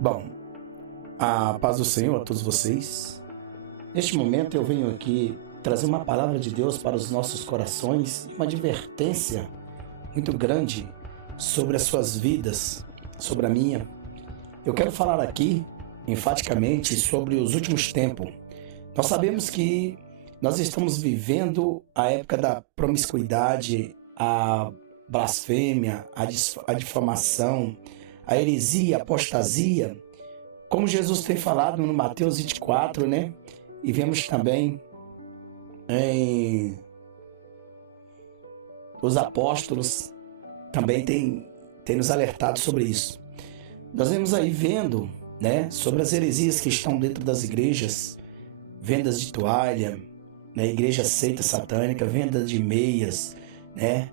Bom, a paz do Senhor a todos vocês. Neste momento eu venho aqui trazer uma palavra de Deus para os nossos corações, uma advertência muito grande sobre as suas vidas, sobre a minha. Eu quero falar aqui, enfaticamente, sobre os últimos tempos. Nós sabemos que nós estamos vivendo a época da promiscuidade, a blasfêmia, a difamação, a heresia, a apostasia, como Jesus tem falado no Mateus 24, né? E vemos também em os apóstolos também tem nos alertado sobre isso. Nós vemos aí vendo, né, sobre as heresias que estão dentro das igrejas, vendas de toalha, né, igreja seita satânica, venda de meias, né,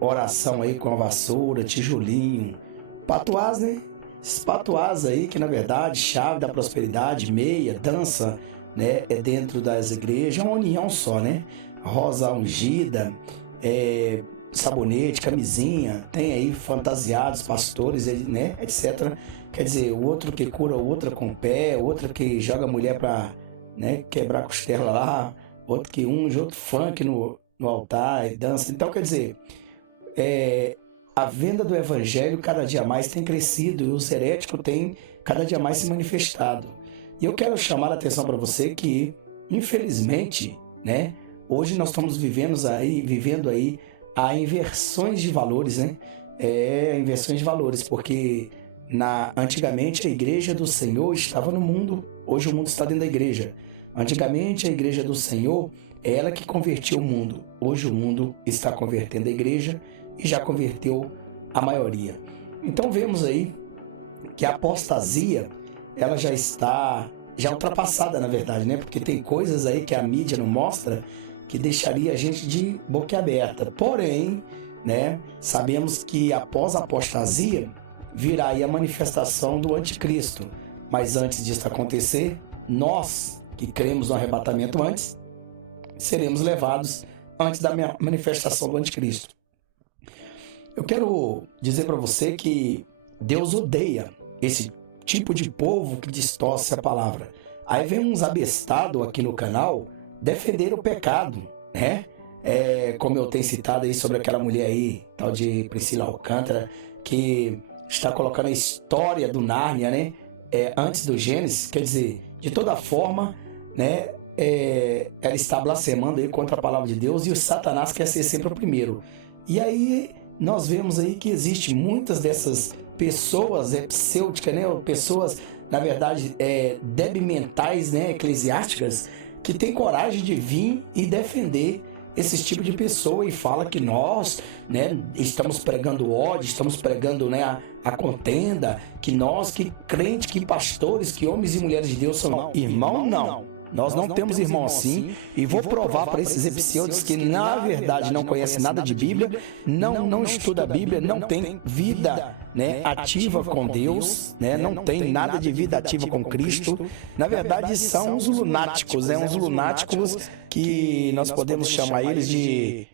oração aí com a vassoura, tijolinho, patuás, né? Esses patuás aí que na verdade chave da prosperidade, meia, dança, né? É dentro das igrejas, é uma união só, né? Rosa ungida, sabonete, camisinha, tem aí fantasiados, pastores, né? Etc. Quer dizer, o outro que cura outra com o pé, outro que joga a mulher para, né, quebrar a costela lá, outro que unge, outro funk no altar e dança. Então, quer dizer, a venda do evangelho cada dia mais tem crescido e os heréticos têm cada dia mais se manifestado. E eu quero chamar a atenção para você que, infelizmente, né, hoje nós estamos vivendo aí a inversões de valores, né? Inversões de valores, porque antigamente a igreja do Senhor estava no mundo, hoje o mundo está dentro da igreja. Antigamente a igreja do Senhor é ela que convertia o mundo, hoje o mundo está convertendo a igreja e já converteu a maioria. Então vemos aí que a apostasia ela já está ultrapassada, na verdade, né? Porque tem coisas aí que a mídia não mostra que deixaria a gente de boca aberta. Porém, né, sabemos que após a apostasia virá aí a manifestação do anticristo. Mas antes disso acontecer, nós que cremos no arrebatamento antes, seremos levados antes da manifestação do anticristo. Eu quero dizer para você que Deus odeia esse tipo de povo que distorce a palavra. Aí vem uns abestados aqui no canal defender o pecado, né? Como eu tenho citado aí sobre aquela mulher aí, tal de Priscila Alcântara, que está colocando a história do Nárnia, né? Antes do Gênesis, quer dizer, de toda forma, né? Ela está blasfemando aí contra a palavra de Deus e o Satanás quer ser sempre o primeiro. E aí nós vemos aí que existe muitas dessas pessoas psêuticas, né? Pessoas, na verdade, débil mentais, né? Eclesiásticas, que têm coragem de vir e defender esse tipo de pessoa e fala que nós, né, estamos pregando ódio, estamos pregando, né, a contenda, que nós, que crentes, que pastores, que homens e mulheres de Deus são irmão, não. Nós não temos irmão assim, e vou provar para esses pseudos que na verdade não conhecem nada de Bíblia, não estuda a Bíblia, não tem vida, né, ativa com Deus, né, não tem nada de vida ativa com Cristo. Na verdade são uns lunáticos, uns lunáticos que nós podemos chamar eles de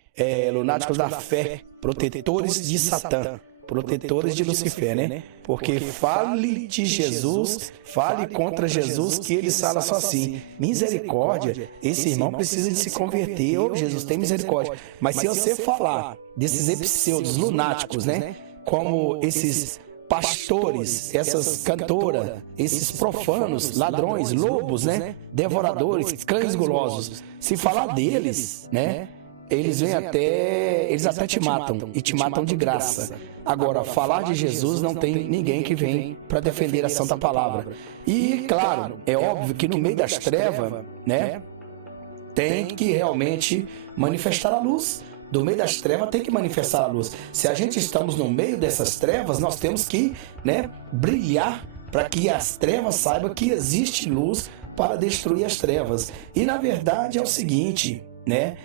lunáticos da fé, protetores de Satã. Protetores de Lucifer, né? Porque fale de Jesus, fale contra Jesus, que eles falam só assim: misericórdia, esse irmão precisa de se converter, ô Jesus, tem misericórdia. Mas se você falar desses pseudos lunáticos, né? Como esses pastores, essas cantoras, esses profanos, ladrões, lobos, né? Devoradores, cães gulosos, se falar deles, né? Eles até te matam, e te matam de graça. Agora, falar de Jesus não tem ninguém que vem para defender a santa palavra. E, claro, é óbvio que no meio das trevas, né, tem que realmente manifestar a luz. Do meio das trevas tem que manifestar a luz. Se a gente estamos no meio dessas trevas, nós temos que, né, brilhar para que as trevas saibam que existe luz para destruir as trevas. E, na verdade, é o seguinte, né?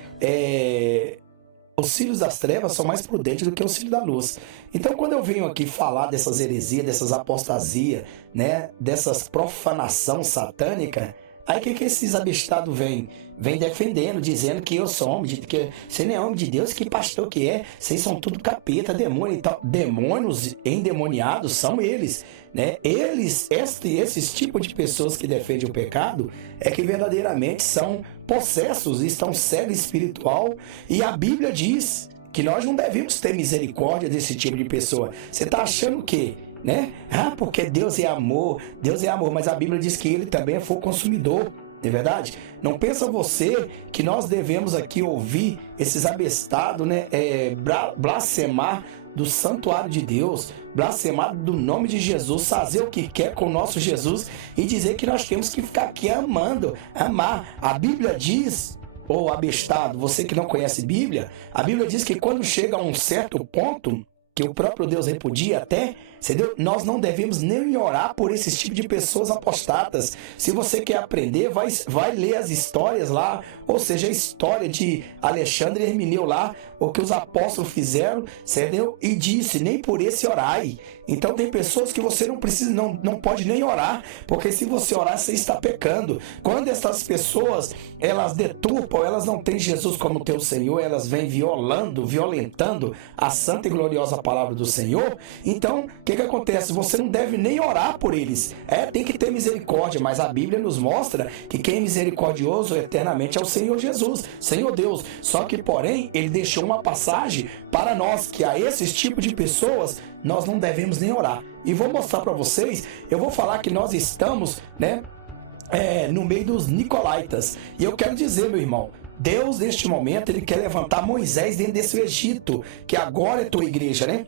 Os filhos das trevas são mais prudentes do que os filhos da luz. Então, quando eu venho aqui falar dessas heresias, dessas apostasias, né, dessas profanação satânica, Aí o que esses abestados vêm? Vem defendendo, dizendo que eu sou homem, que você não é homem de Deus, que pastor que é? Vocês são tudo capeta, demônio e tal. Demônios endemoniados são eles, né? Esses tipos de pessoas que defendem o pecado é que verdadeiramente são possessos, estão cegos espiritual, e a Bíblia diz que nós não devemos ter misericórdia desse tipo de pessoa. Você está achando o quê? Né? Porque Deus é amor, mas a Bíblia diz que ele também é fogo consumidor. Não é verdade? Não pensa você que nós devemos aqui ouvir esses abestados, né, blasfemar do santuário de Deus, blasfemar do nome de Jesus, fazer o que quer com o nosso Jesus e dizer que nós temos que ficar aqui amar. A Bíblia diz, abestado, você que não conhece Bíblia, a Bíblia diz que quando chega a um certo ponto, que o próprio Deus repudia até, entendeu? Nós não devemos nem orar por esse tipo de pessoas apostatas. Se você quer aprender, vai ler as histórias lá, ou seja, a história de Alexandre e Hermineu lá, o que os apóstolos fizeram, entendeu? E disse, nem por esse orai. Então tem pessoas que você não precisa, não pode nem orar, porque se você orar, você está pecando. Quando essas pessoas, elas deturpam, elas não têm Jesus como teu Senhor, elas vêm violentando a santa e gloriosa palavra do Senhor, então, o que acontece? Você não deve nem orar por eles. Tem que ter misericórdia, mas a Bíblia nos mostra que quem é misericordioso eternamente é o Senhor Jesus, Senhor Deus. Só que, porém, ele deixou uma passagem para nós, que a esses tipos de pessoas, nós não devemos nem orar. E vou mostrar para vocês, eu vou falar que nós estamos, né, no meio dos nicolaítas. E eu quero dizer, meu irmão, Deus, neste momento, ele quer levantar Moisés dentro desse Egito, que agora é tua igreja, né?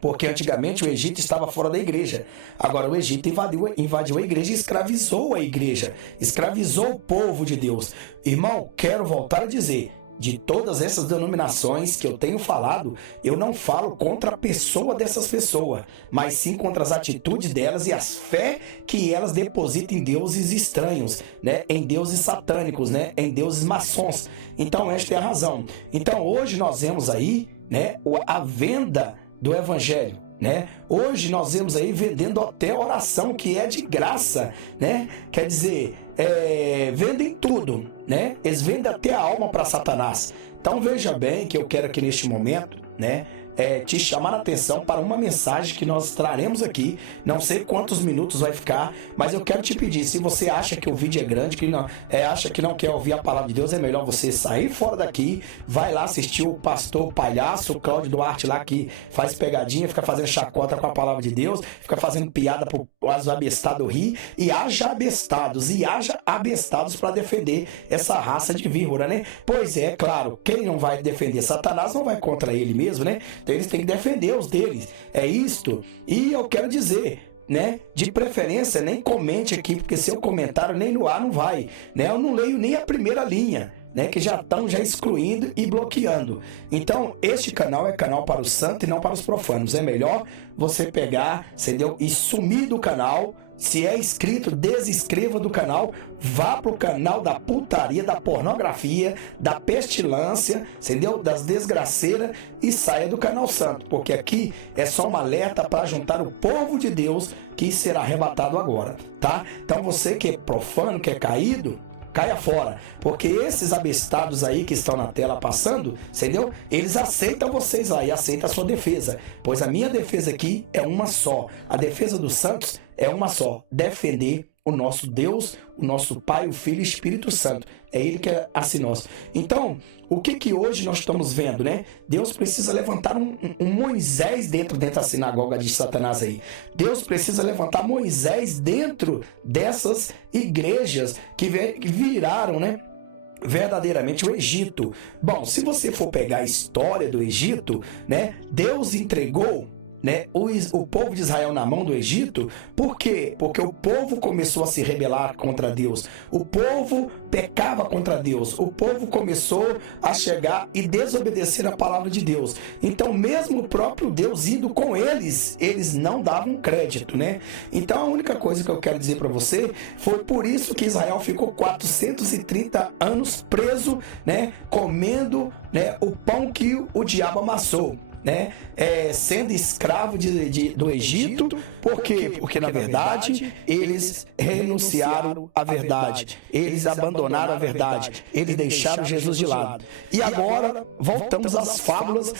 Porque antigamente o Egito estava fora da igreja. Agora o Egito invadiu a igreja e escravizou a igreja. Escravizou o povo de Deus. Irmão, quero voltar a dizer, de todas essas denominações que eu tenho falado, eu não falo contra a pessoa dessas pessoas, mas sim contra as atitudes delas e as fé que elas depositam em deuses estranhos, né? Em deuses satânicos, né? Em deuses maçons. Então esta é a razão. Então hoje nós vemos aí, né, a venda do evangelho, né? Hoje nós vemos aí vendendo até oração, que é de graça, né? Quer dizer, vendem tudo, né? Eles vendem até a alma para Satanás. Então veja bem que eu quero aqui neste momento, né, te chamar a atenção para uma mensagem que nós traremos aqui. Não sei quantos minutos vai ficar, mas eu quero te pedir, se você acha que o vídeo é grande, que não, acha que não quer ouvir a palavra de Deus, é melhor você sair fora daqui, vai lá assistir o pastor palhaço, o Cláudio Duarte lá, que faz pegadinha, fica fazendo chacota com a palavra de Deus, fica fazendo piada para os abestados rir, e haja abestados para defender essa raça de víbora, né? Pois é, claro, quem não vai defender Satanás não vai contra ele mesmo, né? Então eles têm que defender os deles. É isto. E eu quero dizer, né, de preferência, nem comente aqui, porque seu comentário nem no ar não vai, né? Eu não leio nem a primeira linha, né, que já estão excluindo e bloqueando. Então, este canal é canal para os santos e não para os profanos. É melhor você pegar, entendeu? E sumir do canal. Se é inscrito, desinscreva do canal, vá pro canal da putaria, da pornografia, da pestilância, entendeu? Das desgraceiras, e saia do canal santo, porque aqui é só um alerta para juntar o povo de Deus que será arrebatado agora, tá? Então você que é profano, que é caído, caia fora, porque esses abestados aí que estão na tela passando, entendeu? Eles aceitam vocês lá e aceitam a sua defesa, pois a minha defesa aqui é uma só, a defesa dos santos é uma só, defender o nosso Deus, o nosso Pai, o Filho e o Espírito Santo. É Ele que é assim nós. Então, o que hoje nós estamos vendo, né? Deus precisa levantar um Moisés dentro da sinagoga de Satanás aí. Deus precisa levantar Moisés dentro dessas igrejas que viraram, né, verdadeiramente o Egito. Bom, se você for pegar a história do Egito, né, Deus entregou, né, o povo de Israel na mão do Egito. Por quê? Porque o povo começou a se rebelar contra Deus. O povo pecava contra Deus. O povo começou a chegar e desobedecer a palavra de Deus. Então, mesmo o próprio Deus indo com eles, eles não davam crédito, né? Então, a única coisa que eu quero dizer para você, foi por isso que Israel ficou 430 anos preso, né, comendo, né, o pão que o diabo amassou. né, sendo escravo do Egito. Por quê? Porque na verdade eles renunciaram à verdade, eles abandonaram a verdade, eles deixaram Jesus de lado. E agora voltamos às fábulas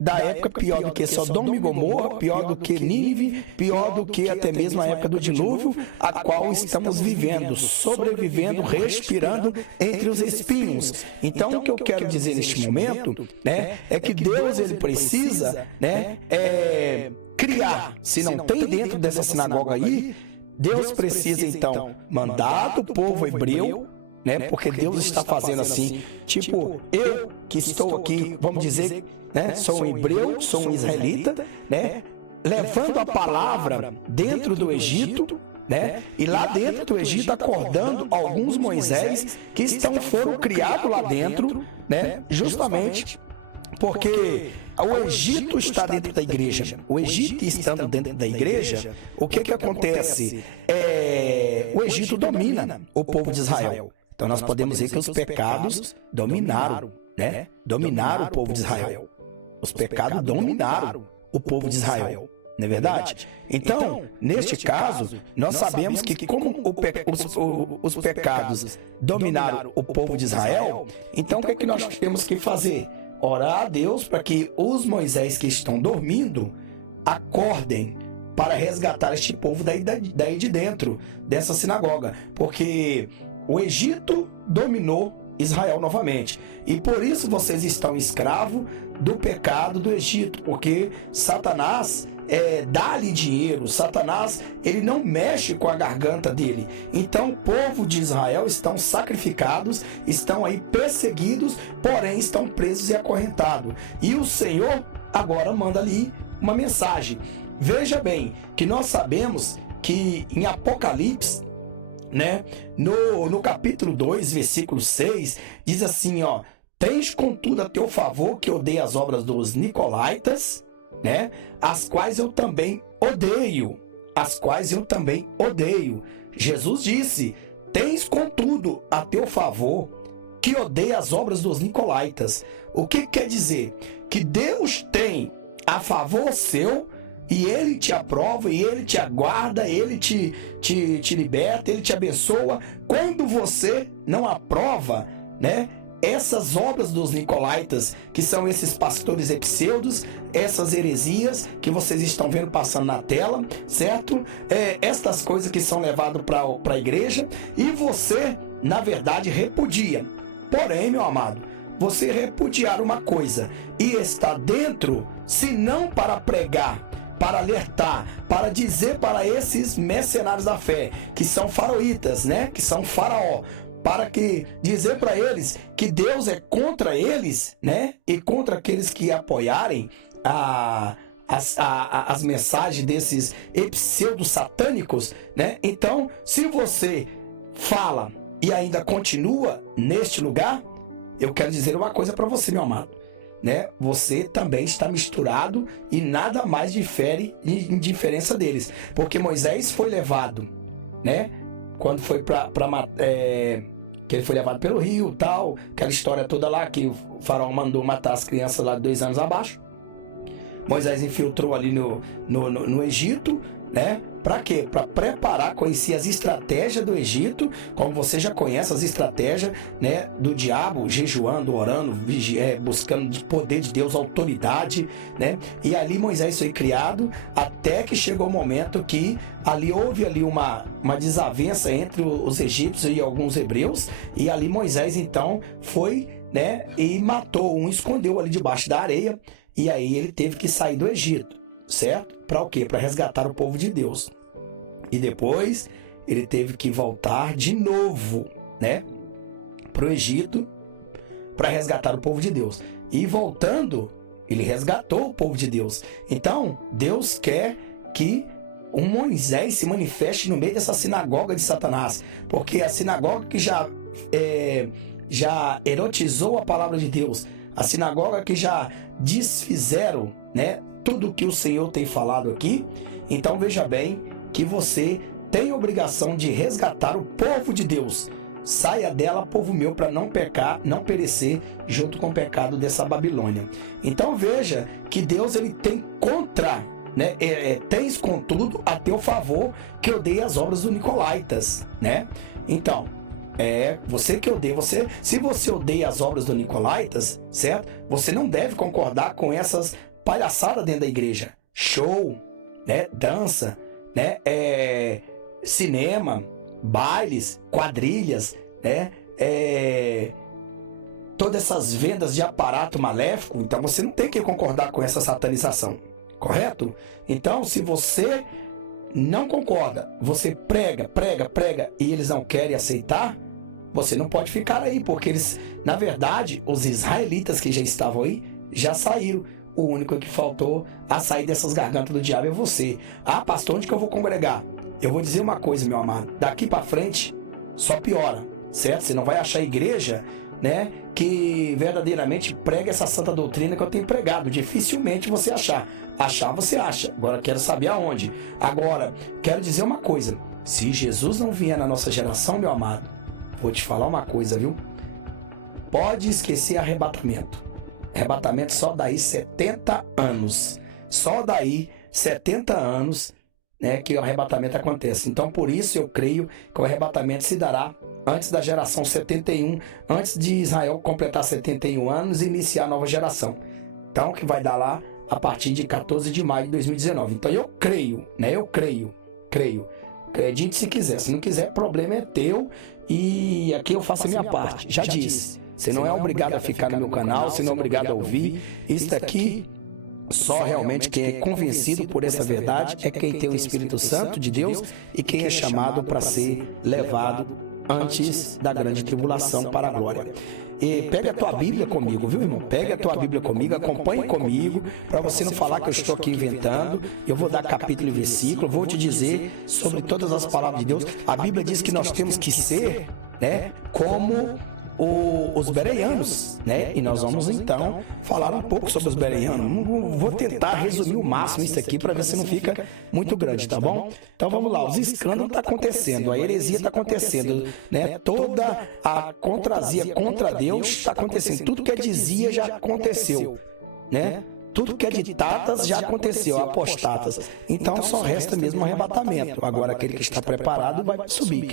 da época, pior do que Sodoma e Gomorra, pior do que Nínive, pior do que até mesmo a época do dilúvio, a qual estamos vivendo, sobrevivendo, respirando entre os espinhos. Então, o que eu quero dizer neste momento, né, é que Deus, ele precisa, né, criar. Se não tem dentro dessa sinagoga aí, Deus precisa então mandar do povo hebreu, né, porque Deus está fazendo assim, tipo, eu que estou aqui, vamos dizer, né, sou um hebreu, sou um israelita, né, levando a palavra dentro do Egito, né, e lá dentro do Egito acordando alguns Moisés que foram criados lá dentro, né, justamente porque o Egito está dentro da igreja. O Egito estando dentro da igreja, o que acontece? O Egito domina o povo de Israel. Então nós podemos ver que os pecados dominaram, né? Dominaram o povo de Israel. Os pecados dominaram o povo de Israel. Não é verdade? Então, neste caso, nós sabemos que como os pecados dominaram o povo de Israel, então o que é que nós temos que fazer? Orar a Deus para que os Moisés que estão dormindo acordem para resgatar este povo daí de dentro dessa sinagoga, porque o Egito dominou Israel novamente, e por isso vocês estão escravos do pecado do Egito, porque Satanás dá-lhe dinheiro, Satanás, ele não mexe com a garganta dele. Então o povo de Israel estão sacrificados, estão aí perseguidos, porém estão presos e acorrentados. E o Senhor agora manda ali uma mensagem. Veja bem, que nós sabemos que em Apocalipse, né, no capítulo 2, versículo 6, diz assim, ó: tens contudo a teu favor que odeia as obras dos Nicolaítas, né, as quais eu também odeio, Jesus disse: tens contudo a teu favor que odeia as obras dos Nicolaítas. O que quer dizer? Que Deus tem a favor seu, e Ele te aprova, e Ele te aguarda, Ele te liberta, Ele te abençoa, quando você não aprova, né, essas obras dos Nicolaítas, que são esses pastores epseudos, essas heresias que vocês estão vendo passando na tela, certo? Estas coisas que são levadas para a igreja, e você, na verdade, repudia. Porém, meu amado, você repudiar uma coisa e está dentro, se não para pregar, para alertar, para dizer para esses mercenários da fé, que são faraoitas, né? Que são faraó, para que dizer para eles que Deus é contra eles, né? E contra aqueles que apoiarem as mensagens desses pseudos satânicos, né? Então, se você fala e ainda continua neste lugar, eu quero dizer uma coisa para você, meu amado, né? Você também está misturado e nada mais difere em diferença deles, porque Moisés foi levado, né? Quando foi que ele foi levado pelo rio, tal, aquela história toda lá que o faraó mandou matar as crianças lá de 2 anos abaixo. Moisés infiltrou ali no Egito, né? Para quê? Para preparar, conhecer as estratégias do Egito, como você já conhece as estratégias, né, do diabo, jejuando, orando, buscando o poder de Deus, autoridade, né? E ali Moisés foi criado, até que chegou o momento que houve uma desavença entre os egípcios e alguns hebreus, e ali Moisés então foi, né, e matou um, escondeu ali debaixo da areia, e aí ele teve que sair do Egito, certo? Para o quê? Para resgatar o povo de Deus. E depois ele teve que voltar de novo, né, para o Egito, para resgatar o povo de Deus. E voltando, ele resgatou o povo de Deus. Então, Deus quer que um Moisés se manifeste no meio dessa sinagoga de Satanás, porque a sinagoga que já erotizou a palavra de Deus, a sinagoga que já desfizeram, né, tudo que o Senhor tem falado aqui. Então veja bem que você tem a obrigação de resgatar o povo de Deus, saia dela, povo meu, para não pecar, não perecer junto com o pecado dessa Babilônia. Então veja que Deus ele tem contra, né? Tens contudo a teu favor que odeia as obras dos Nicolaítas, né? Então, você que odeia, se você odeia as obras dos Nicolaítas, certo? Você não deve concordar com essas palhaçadas dentro da igreja. Show, né? Dança, né? Cinema, bailes, quadrilhas, né? Todas essas vendas de aparato maléfico. Então você não tem que concordar com essa satanização, correto? Então, se você não concorda, você prega e eles não querem aceitar, você não pode ficar aí, porque eles, na verdade, os israelitas que já estavam aí, já saíram. O único que faltou a sair dessas gargantas do diabo é você. Ah, pastor, onde que eu vou congregar? Eu vou dizer uma coisa, meu amado. Daqui para frente, só piora, certo? Você não vai achar igreja, né, que verdadeiramente prega essa santa doutrina que eu tenho pregado. Dificilmente você achar. Achar, você acha. Agora, quero saber aonde. Agora, quero dizer uma coisa. Se Jesus não vier na nossa geração, meu amado, vou te falar uma coisa, viu? Pode esquecer arrebatamento. Arrebatamento só daí 70 anos. Só daí 70 anos, né, que o arrebatamento acontece. Então, por isso eu creio que o arrebatamento se dará antes da geração 71, antes de Israel completar 71 anos e iniciar a nova geração. Então, que vai dar lá a partir de 14 de maio de 2019. Então, eu creio, né? Eu creio. Acredite se quiser. Se não quiser, problema é teu. E aqui eu faço a minha parte. Já disse. Você não é obrigado a ficar no meu canal, você não é obrigado a ouvir. Isso aqui, só realmente quem é convencido por essa verdade é quem tem o Espírito Santo de Deus e quem é chamado para ser levado antes da grande tribulação para a glória. E pega a tua Bíblia comigo, viu, irmão? Pega a tua Bíblia comigo, acompanhe comigo, para você não falar que eu estou aqui inventando. Eu vou dar capítulo e versículo, vou te dizer sobre todas as palavras de Deus. A Bíblia diz que nós temos que ser, né, como os bereanos, né? E nós vamos então falar um pouco sobre os bereanos. Vou tentar resumir o máximo isso aqui para ver se não fica muito grande, tá bom? Então vamos lá, os escândalos estão acontecendo, a heresia está acontecendo, né? Toda a contrazia contra Deus está acontecendo, tudo que dizia já aconteceu, né? Tudo que é de tatas já aconteceu, apostatas. Então só resta mesmo o arrebatamento. Agora aquele que está preparado vai subir,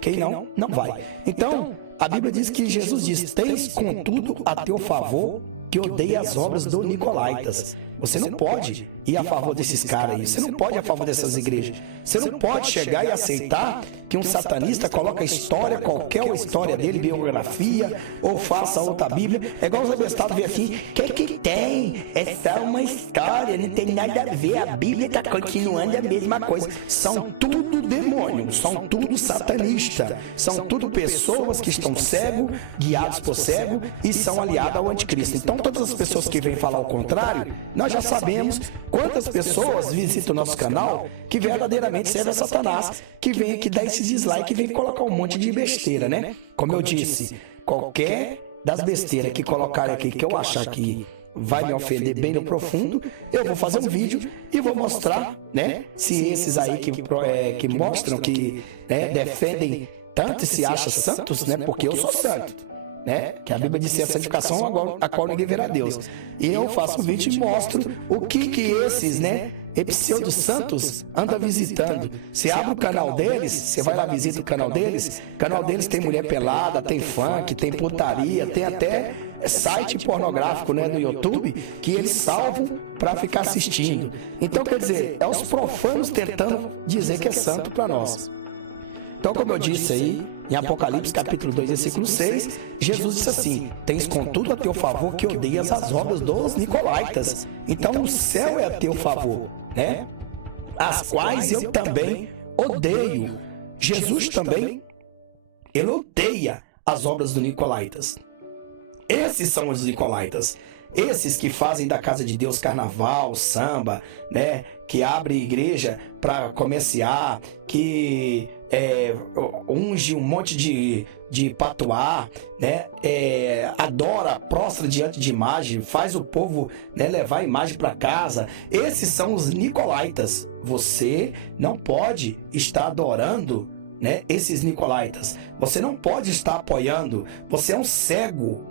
quem não, não vai. Então, a Bíblia diz que Jesus diz: tens contudo a teu favor que odeia as obras dos Nicolaítas. Você não pode ir a favor desses caras aí. Você não pode ir a favor dessas igrejas. Você não pode chegar e aceitar que um satanista coloca história, qualquer história dele, biografia, ou faça outra Bíblia. É igual os abestados ver assim: que tem? É só uma história, não tem nada a ver. A Bíblia está continuando a mesma coisa. São tudo demônios, são tudo satanistas, são tudo pessoas que estão cegos, guiados por cego e são aliadas ao anticristo. Então todas as pessoas que vêm falar o contrário, nós já sabemos quantas pessoas visitam o nosso canal que verdadeiramente servem a Satanás, que vem aqui dar esses dislike e vem colocar um monte de besteira, né? Como eu disse, qualquer das besteiras que colocarem aqui que eu achar que vai me ofender bem no profundo, eu vou fazer um vídeo e vou mostrar, né? Se esses aí que mostram que, né, defendem tanto e se acham santos, né? Porque eu sou santo, né? Que a Bíblia diz que a santificação a qual ninguém verá Deus. E eu faço um vídeo e mostro o que esses, né, pseudo-santos andam visitando. Você abre o canal deles, você vai lá, visita o canal deles. O canal deles tem mulher pelada, tem funk, tem putaria, tem até site pornográfico, né, no YouTube, que eles salvam para ficar assistindo. Então, quer dizer, é os profanos tentando dizer que é santo para nós. Então, como eu disse aí, em Apocalipse capítulo 2, versículo 6, Jesus disse assim: tens contudo a teu favor que odeias as obras dos Nicolaítas. Então o céu é a teu favor, né? As quais eu também odeio. Jesus também, ele odeia as obras dos Nicolaítas. Esses são os Nicolaítas. Esses que fazem da casa de Deus carnaval, samba, né? Que abre igreja para comerciar, que unge um monte de patuá, né? Adora, prostra diante de imagem, faz o povo, né, levar a imagem para casa. Esses são os Nicolaítas. Você não pode estar adorando né, esses nicolaítas. Você não pode estar apoiando. Você é um cego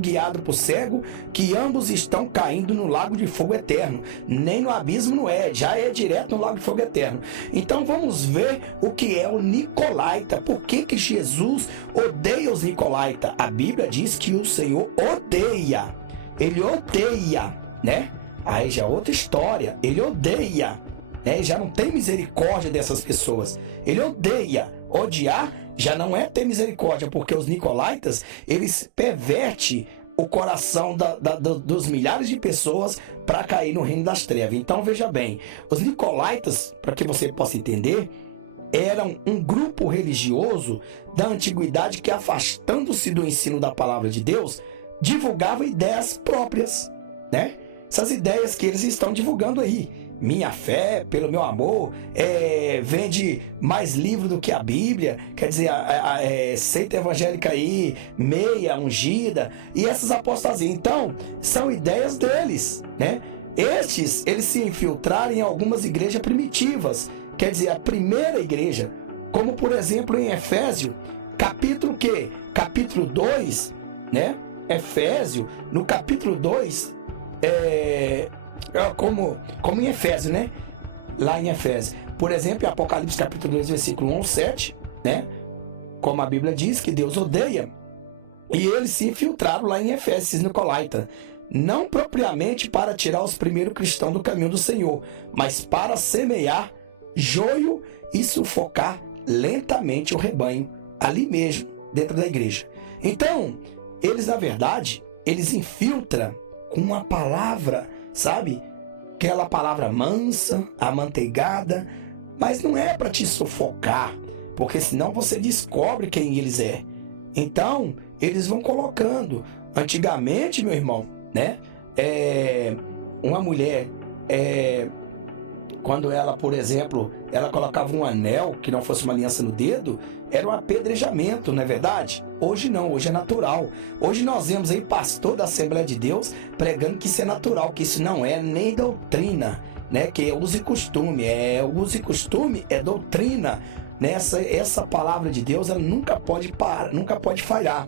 guiado por cego, que ambos estão caindo no lago de fogo eterno. Nem no abismo não é, já é direto no lago de fogo eterno. Então vamos ver o que é o nicolaita. Por que que Jesus odeia os nicolaita? A Bíblia diz que o Senhor odeia. Ele odeia, né? Aí já é outra história. Ele odeia, né? Já não tem misericórdia dessas pessoas. Ele odeia. Odiar já não é ter misericórdia, porque os nicolaítas, eles pervertem o coração dos milhares de pessoas para cair no reino das trevas. Então veja bem, os nicolaítas, para que você possa entender, eram um grupo religioso da antiguidade que, afastando-se do ensino da palavra de Deus, divulgava ideias próprias, né? Essas ideias que eles estão divulgando aí. Minha fé, pelo meu amor, vende mais livro do que a Bíblia, quer dizer, seita evangélica aí, meia, ungida, e essas apostasias. Então, são ideias deles, né? Eles se infiltraram em algumas igrejas primitivas, quer dizer, a primeira igreja, como por exemplo em Efésio, capítulo quê? Capítulo 2, né? Efésio, no capítulo 2, como em Efésio, né? Lá em Efésio. Por exemplo, em Apocalipse capítulo 2, versículo 1 ao 7, né? Como a Bíblia diz que Deus odeia. E eles se infiltraram lá em Efésio, esses nicolaítas. Não propriamente para tirar os primeiros cristãos do caminho do Senhor, mas para semear joio e sufocar lentamente o rebanho, ali mesmo, dentro da igreja. Então, eles, na verdade, eles infiltram com uma palavra, sabe? Aquela palavra mansa, amanteigada, mas não é para te sufocar, porque senão você descobre quem eles é. Então, eles vão colocando. Antigamente, meu irmão, né? Uma mulher, quando ela, por exemplo, ela colocava um anel que não fosse uma aliança no dedo, era um apedrejamento, não é verdade? Hoje não, hoje é natural. Hoje nós vemos aí pastor da Assembleia de Deus pregando que isso é natural, que isso não é nem doutrina, né? Que é uso e costume. Uso e costume é doutrina. Essa palavra de Deus, ela nunca pode parar, nunca pode falhar.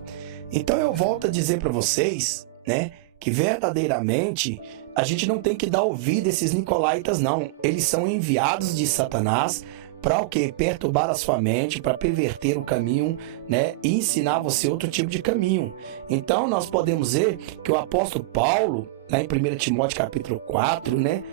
Então eu volto a dizer para vocês, né, que verdadeiramente a gente não tem que dar ouvido a esses nicolaítas, não. Eles são enviados de Satanás para o quê? Perturbar a sua mente, para perverter o caminho, né? E ensinar você outro tipo de caminho. Então nós podemos ver que o apóstolo Paulo, lá em 1 Timóteo capítulo 4, né,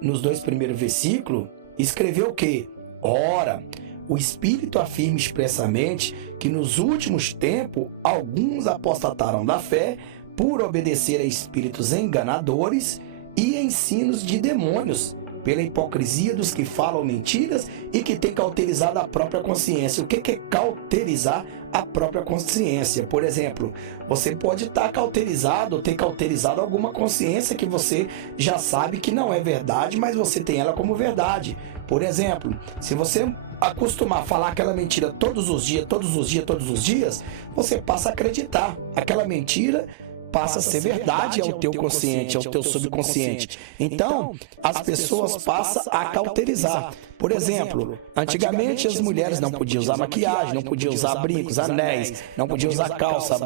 nos 2 primeiros versículos, escreveu o quê? Ora, o Espírito afirma expressamente que nos últimos tempos alguns apostataram da fé por obedecer a espíritos enganadores e ensinos de demônios, pela hipocrisia dos que falam mentiras e que têm cauterizado a própria consciência. O que é cauterizar a própria consciência? Por exemplo, você pode estar cauterizado ou ter cauterizado alguma consciência que você já sabe que não é verdade, mas você tem ela como verdade. Por exemplo, se você acostumar a falar aquela mentira todos os dias, você passa a acreditar. Aquela mentira passa a ser verdade ao teu consciente, ao teu subconsciente. Então, as pessoas passam a cauterizar. Por exemplo, antigamente as mulheres não podiam usar maquiagem, não podiam usar brincos, anéis, não podiam usar calça,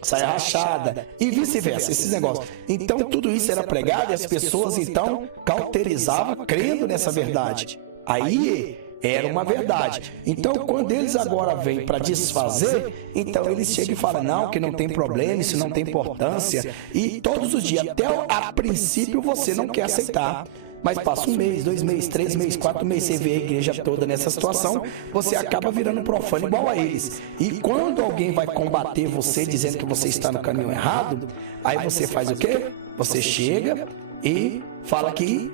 saia rachada e vice-versa, esses negócios. Então, tudo isso era pregado e as pessoas, então, cauterizavam crendo nessa verdade. Aí era uma verdade. Então, quando eles agora vêm para desfazer, então eles chegam e falam, não, que não tem problema, isso não tem importância. E todos os dias, até a princípio, você não quer aceitar. Mas passa 1 mês, 2 meses, 3 meses, 4 meses, você vê a igreja toda nessa situação, você acaba virando profano igual a eles. E quando alguém vai combater você dizendo que você está no caminho errado, aí você faz o quê? Você chega e fala que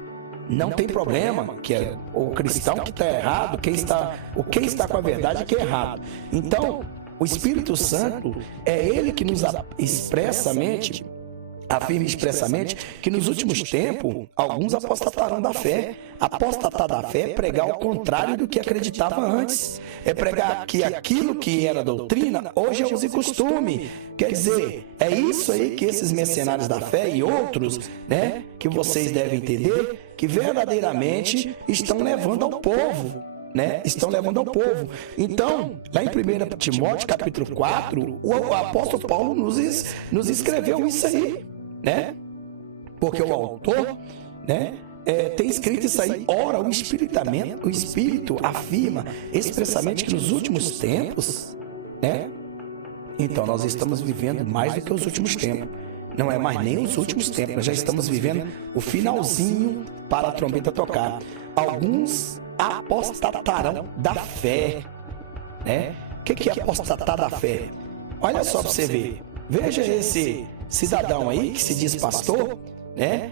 não tem problema, que é o cristão que está errado, quem está com a verdade é que é errado. Então, o Espírito Santo é ele que nos afirma expressamente que nos últimos tempos, alguns apostataram da fé. Apostatar da fé é pregar o contrário do que acreditava antes. É pregar que aquilo que era doutrina, hoje é uso e costume. Quer dizer, é isso aí que esses mercenários da fé e outros, né, que vocês devem entender, que verdadeiramente estão levando ao povo. né, estão levando ao povo. Então, lá em 1 Timóteo, capítulo 4, o apóstolo Paulo nos escreveu isso aí, né? Porque o autor, né, tem escrito isso aí. Ora, o Espírito afirma expressamente que nos últimos tempos, né? Então, nós estamos vivendo mais do que os últimos tempos. Não é mais nem os últimos tempos, nós já estamos vivendo o finalzinho para a trombeta tocar. Alguns apostatarão da fé, né? O que é apostatar da fé? Olha só para você ver. Veja esse cidadão aí que se diz pastor, né?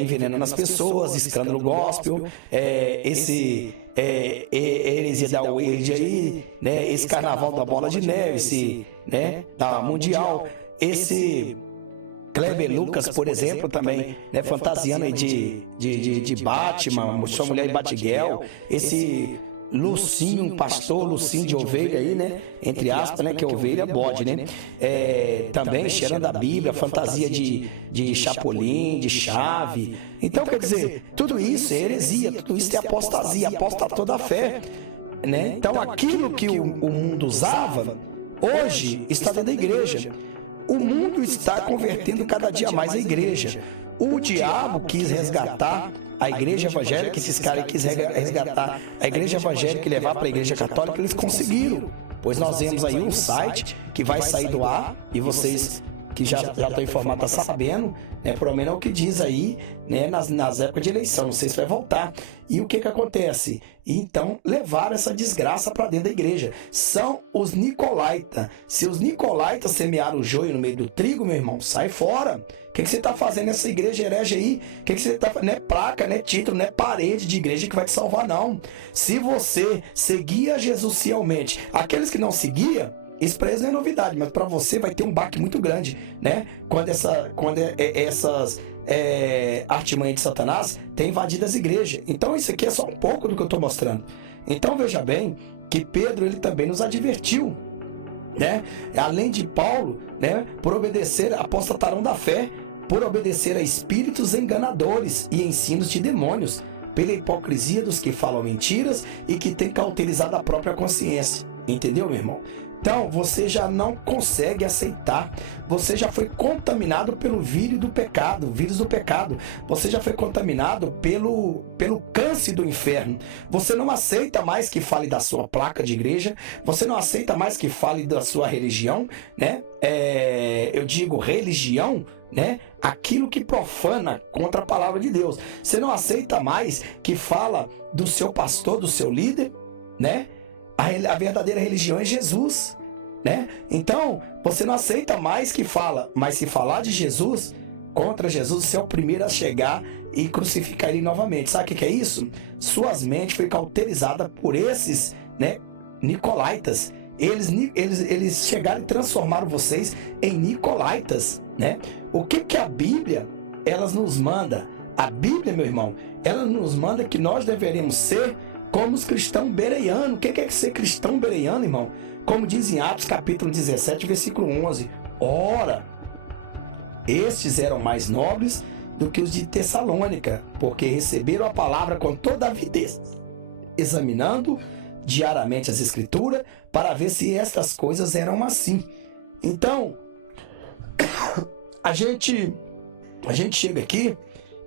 Envenenando as pessoas, escândalo gospel, esse heresia da Wade aí, né? Esse carnaval da bola de neve, esse, né? Da mundial, esse Kleber Lucas, por exemplo, também, né, fantasiando aí de Batman, sua mulher de Batgirl, esse Lucinho, pastor Lucinho de ovelha aí, né, entre aspas, né, que é ovelha bode, né, também cheirando a Bíblia, fantasia de Chapolin, de chave. Então, quer dizer, tudo isso é heresia, tudo isso é apostasia, apostatou da fé, né? Então, aquilo que o mundo usava, hoje está dentro da igreja. O mundo está convertendo cada dia mais a igreja. O diabo quis resgatar a igreja evangélica, esses caras quis resgatar a igreja evangélica e levar para a igreja católica, eles conseguiram. Pois nós vemos aí um site que vai sair do ar, e vocês que já estão informados, estão sabendo, né, pelo menos é o que diz aí, né, nas épocas de eleição, não sei se vai voltar. E o que acontece? Então, levaram essa desgraça para dentro da igreja. São os nicolaítas. Se os nicolaítas semearam o joio no meio do trigo, meu irmão, sai fora. O que você está fazendo nessa igreja herege aí? O que você está fazendo? Não é placa, não é título, não é parede de igreja que vai te salvar, não. Se você seguia Jesus fielmente, aqueles que não seguiam, isso para eles não é novidade, mas para você vai ter um baque muito grande, né? Quando essas artimanhas de Satanás têm invadido as igrejas. Então isso aqui é só um pouco do que eu estou mostrando. Então veja bem que Pedro, ele também nos advertiu, né? Além de Paulo, né? Por obedecer, apostatarão da fé, por obedecer a espíritos enganadores e ensinos de demônios, pela hipocrisia dos que falam mentiras e que têm cauterizado a própria consciência. Entendeu, meu irmão? Então, você já não consegue aceitar. Você já foi contaminado pelo vírus do pecado. Você já foi contaminado pelo câncer do inferno. Você não aceita mais que fale da sua placa de igreja. Você não aceita mais que fale da sua religião, né? Eu digo religião, né? Aquilo que profana contra a palavra de Deus. Você não aceita mais que fala do seu pastor, do seu líder, né? A verdadeira religião é Jesus, né? Então, você não aceita mais que fala, mas se falar de Jesus, contra Jesus, você é o primeiro a chegar e crucificar ele novamente. Sabe o que é isso? Suas mentes foi cauterizada por esses, né, nicolaítas. Eles chegaram e transformaram vocês em nicolaítas, né? O que a Bíblia, elas nos manda? A Bíblia, meu irmão, ela nos manda que nós deveríamos ser como os cristãos bereanos. O que é ser cristão bereano, irmão? Como diz em Atos capítulo 17, versículo 11. Ora, estes eram mais nobres do que os de Tessalônica, porque receberam a palavra com toda avidez, examinando diariamente as escrituras, para ver se estas coisas eram assim. Então, a gente chega aqui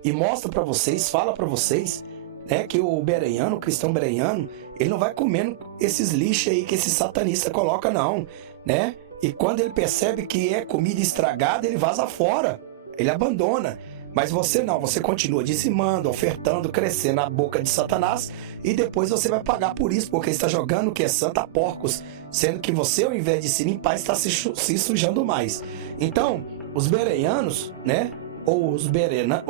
e mostra para vocês, fala para vocês, né, que o bereano, o cristão bereano, ele não vai comendo esses lixos aí que esse satanista coloca, não, né? E quando ele percebe que é comida estragada, ele vaza fora, ele abandona. Mas você não, você continua dizimando, ofertando, crescendo na boca de Satanás, e depois você vai pagar por isso, porque está jogando o que é santo a porcos, sendo que você, ao invés de se limpar, está se sujando mais. Então, os bereanos, né, ou os beranos,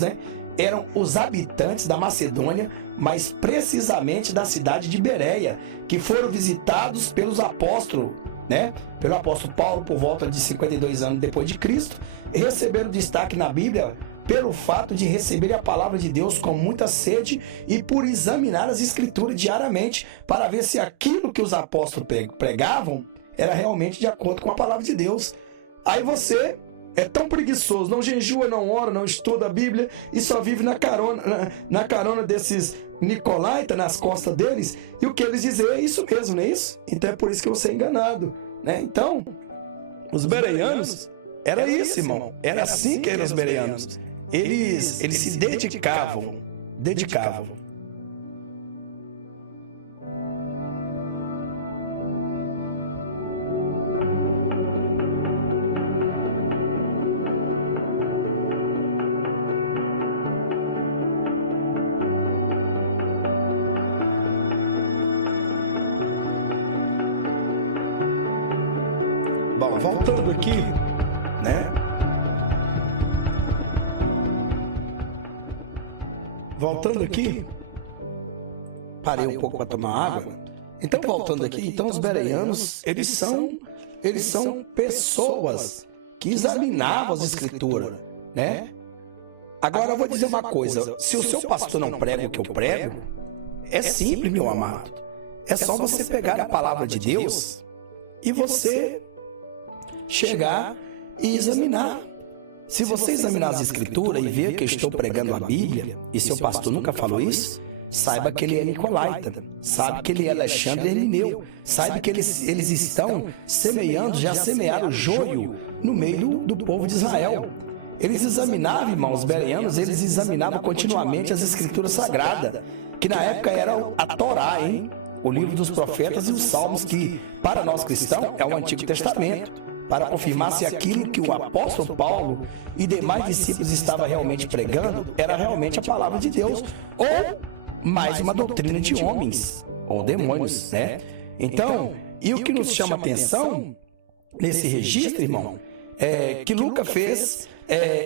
né, eram os habitantes da Macedônia, mas precisamente da cidade de Bereia, que foram visitados pelos apóstolos, né, pelo apóstolo Paulo por volta de 52 anos depois de Cristo, e receberam destaque na Bíblia pelo fato de receberem a palavra de Deus com muita sede e por examinar as escrituras diariamente para ver se aquilo que os apóstolos pregavam era realmente de acordo com a palavra de Deus. Aí você é tão preguiçoso, não jejua, não ora, não estuda a Bíblia e só vive na carona desses nicolaita, nas costas deles, e o que eles dizem é isso mesmo, não é isso? Então é por isso que você é enganado, né? Então, os bereanos, era isso, irmão, era assim que eram os bereanos. Eles se dedicavam. Bom, voltando aqui, né? Voltando aqui, parei um pouco para tomar água. Então, voltando aqui, então os bereanos, eles são pessoas que examinavam as escrituras, né? Agora eu vou dizer uma coisa, se o seu pastor não prega o que eu prego, é simples, meu amado. É só você pegar a palavra de Deus e você chegar e examinar. Se você examinar as escrituras e ver que eu estou pregando a Bíblia, e seu pastor nunca falou isso, saiba que ele é nicolaita, sabe que ele é Alexandre Hermineu, sabe que eles estão semeando, já semearam joio no meio do povo de Israel. Eles examinavam, irmãos, os bereanos, eles examinavam continuamente as escrituras sagradas, que na época era a Torá, hein? O livro dos profetas e os salmos, que para nós cristãos é o Antigo Testamento, para confirmar se aquilo que o apóstolo Paulo e demais discípulos estavam realmente pregando era realmente a palavra de Deus, ou mais uma doutrina de homens, ou demônios, né? Então, e o que nos chama atenção nesse registro, irmão, é que Lucas fez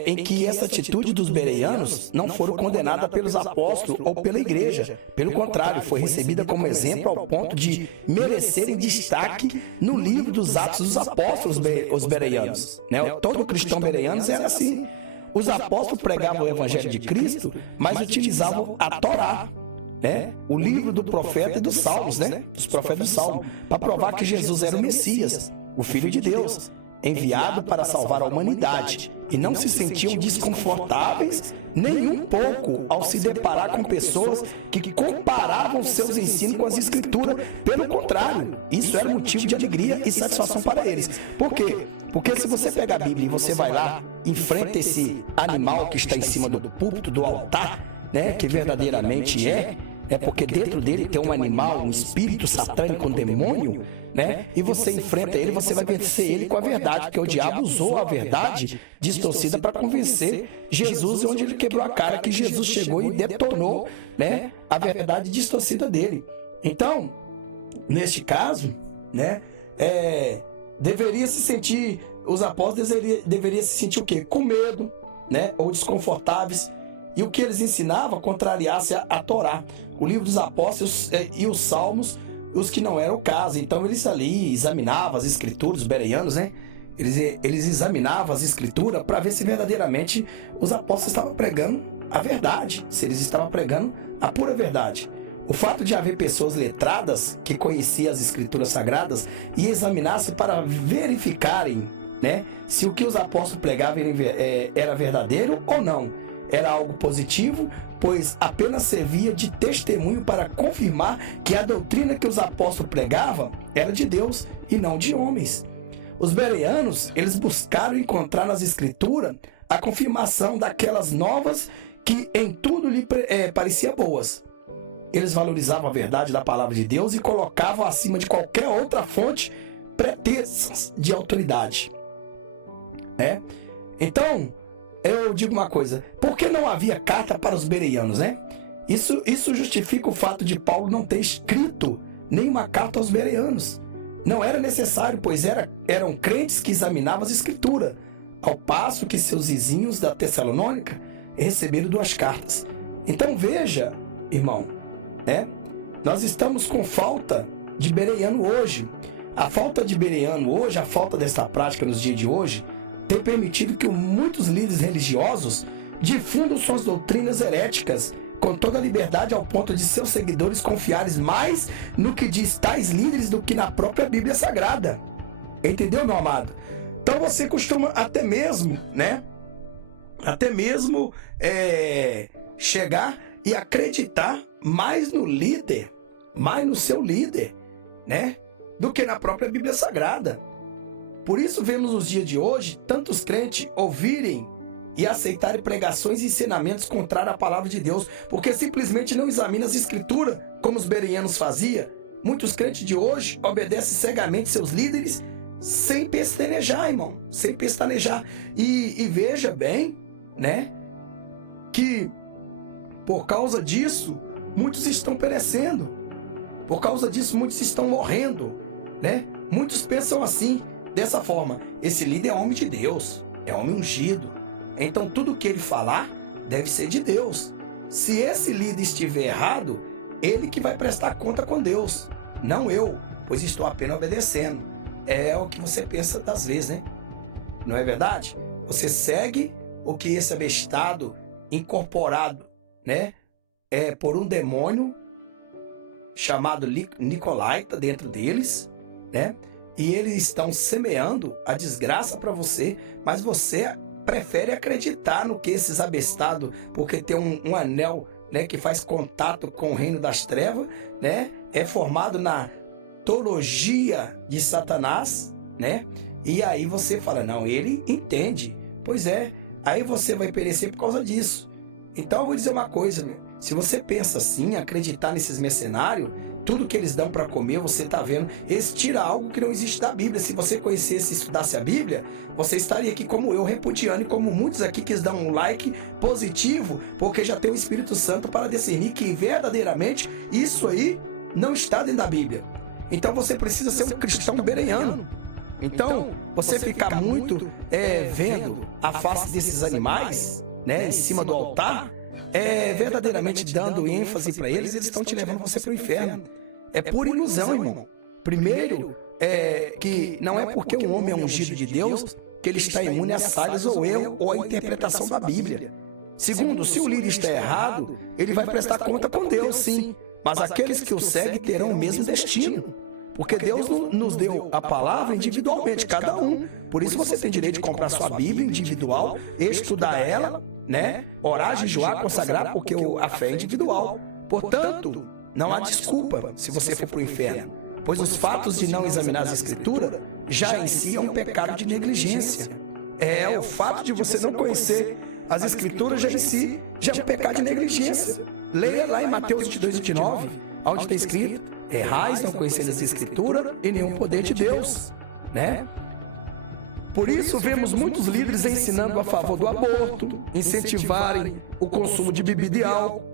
em que essa atitude dos bereanos não foram condenadas pelos apóstolos ou pela igreja. Pelo contrário, foi recebida como exemplo ao ponto de merecerem destaque no livro dos Atos dos Apóstolos, os bereanos, né? Todo cristão bereano era assim. Os apóstolos pregavam o evangelho de Cristo, mas utilizavam a Torá, né? O livro do profeta e dos salmos, né? Os profetas dos salmos, para provar que Jesus era o Messias, o Filho de Deus, enviado para salvar a humanidade, e não se sentiam desconfortáveis nem um pouco ao se deparar com pessoas que comparavam seus ensinos com as escrituras. Pelo contrário, isso era motivo de alegria e satisfação para eles. Por quê? Porque se você pega a Bíblia e você vai lá, enfrenta esse animal que está em cima do púlpito, do altar, né, que verdadeiramente é porque dentro dele tem um animal, um espírito satânico, um demônio, né? E você enfrenta ele, você vai vencer ele com a verdade, porque o diabo usou a verdade distorcida para convencer Jesus, onde ele quebrou a cara, que Jesus chegou e detonou, né, a verdade distorcida dele. Então, neste caso, né, deveria se sentir, os apóstolos deveriam se sentir o quê? Com medo, né, ou desconfortáveis. E o que eles ensinavam contrariasse a Torá, o livro dos apóstolos e os salmos, os que não eram o caso. Então eles ali examinavam as escrituras, os bereanos, né? Eles examinavam as escrituras para ver se verdadeiramente os apóstolos estavam pregando a verdade, se eles estavam pregando a pura verdade. O fato de haver pessoas letradas que conheciam as escrituras sagradas e examinassem para verificarem, né, se o que os apóstolos pregavam era verdadeiro ou não. Era algo positivo, pois apenas servia de testemunho para confirmar que a doutrina que os apóstolos pregavam era de Deus e não de homens. Os bereanos, eles buscaram encontrar nas escrituras a confirmação daquelas novas que em tudo lhe pareciam boas. Eles valorizavam a verdade da palavra de Deus e colocavam acima de qualquer outra fonte pretextos de autoridade, né? Então, eu digo uma coisa, por que não havia carta para os bereanos, né? Isso justifica o fato de Paulo não ter escrito nenhuma carta aos bereanos. Não era necessário, pois eram crentes que examinavam as escrituras, ao passo que seus vizinhos da Tessalônica receberam 2 cartas. Então veja, irmão, né? Nós estamos com falta de bereano hoje. A falta de bereano hoje, a falta dessa prática nos dias de hoje, tem permitido que muitos líderes religiosos difundam suas doutrinas heréticas com toda a liberdade, ao ponto de seus seguidores confiarem mais no que diz tais líderes do que na própria Bíblia Sagrada. Entendeu, meu amado? Então você costuma até mesmo, né? Até mesmo chegar e acreditar mais no líder, mais no seu líder, né? Do que na própria Bíblia Sagrada. Por isso vemos nos dias de hoje tantos crentes ouvirem e aceitarem pregações e ensinamentos contrários à palavra de Deus, porque simplesmente não examinam as escrituras como os bereanos faziam. Muitos crentes de hoje obedecem cegamente seus líderes sem pestanejar, irmão, sem pestanejar. E veja bem, né, que por causa disso muitos estão perecendo. Por causa disso muitos estão morrendo, né? Muitos pensam assim, dessa forma: esse líder é homem de Deus, é homem ungido, então tudo que ele falar deve ser de Deus. Se esse líder estiver errado, ele que vai prestar conta com Deus, não eu, pois estou apenas obedecendo. É o que você pensa das vezes, né? Não é verdade? Você segue o que esse abestado incorporado, né, por um demônio chamado Nicolaita dentro deles, né? E eles estão semeando a desgraça para você, mas você prefere acreditar no que esses abestados, porque tem um anel, né, que faz contato com o reino das trevas, né? É formado na teologia de Satanás, né? E aí você fala: não, ele entende. Pois é, aí você vai perecer por causa disso. Então eu vou dizer uma coisa, meu. Se você pensa assim, acreditar nesses mercenários, tudo que eles dão para comer, você está vendo, eles tiram algo que não existe da Bíblia. Se você conhecesse e estudasse a Bíblia, você estaria aqui como eu, repudiando, e como muitos aqui que dão um like positivo, porque já tem o Espírito Santo para discernir que verdadeiramente isso aí não está dentro da Bíblia. Então você precisa ser um cristão bereano. Então, você ficar muito vendo a face desses animais, né, em cima do altar, verdadeiramente dando ênfase para eles, eles estão te levando você para o inferno. É pura ilusão, irmão. Primeiro, que não é porque um homem é ungido de Deus que ele está imune a falhas ou erro ou a interpretação da Bíblia. Segundo, se o líder está errado, ele vai prestar conta com Deus, sim. Mas aqueles que o seguem terão o mesmo destino. Porque Deus nos deu a palavra individualmente, cada um. Por isso você tem direito de comprar sua Bíblia individual, estudar ela, né? Orar, jejuar, consagrar, porque a fé é individual. Portanto, não há desculpa se você for para o inferno, pois os fatos de não examinar as Escrituras já em si é um pecado de negligência. O fato de você não conhecer as Escrituras já em si já é um pecado de negligência. Leia lá em Mateus 22, 29, onde está escrito: errais não conhecendo as Escrituras e nenhum poder de Deus, né? Por isso vemos muitos líderes ensinando a favor do aborto, incentivarem o consumo de bebida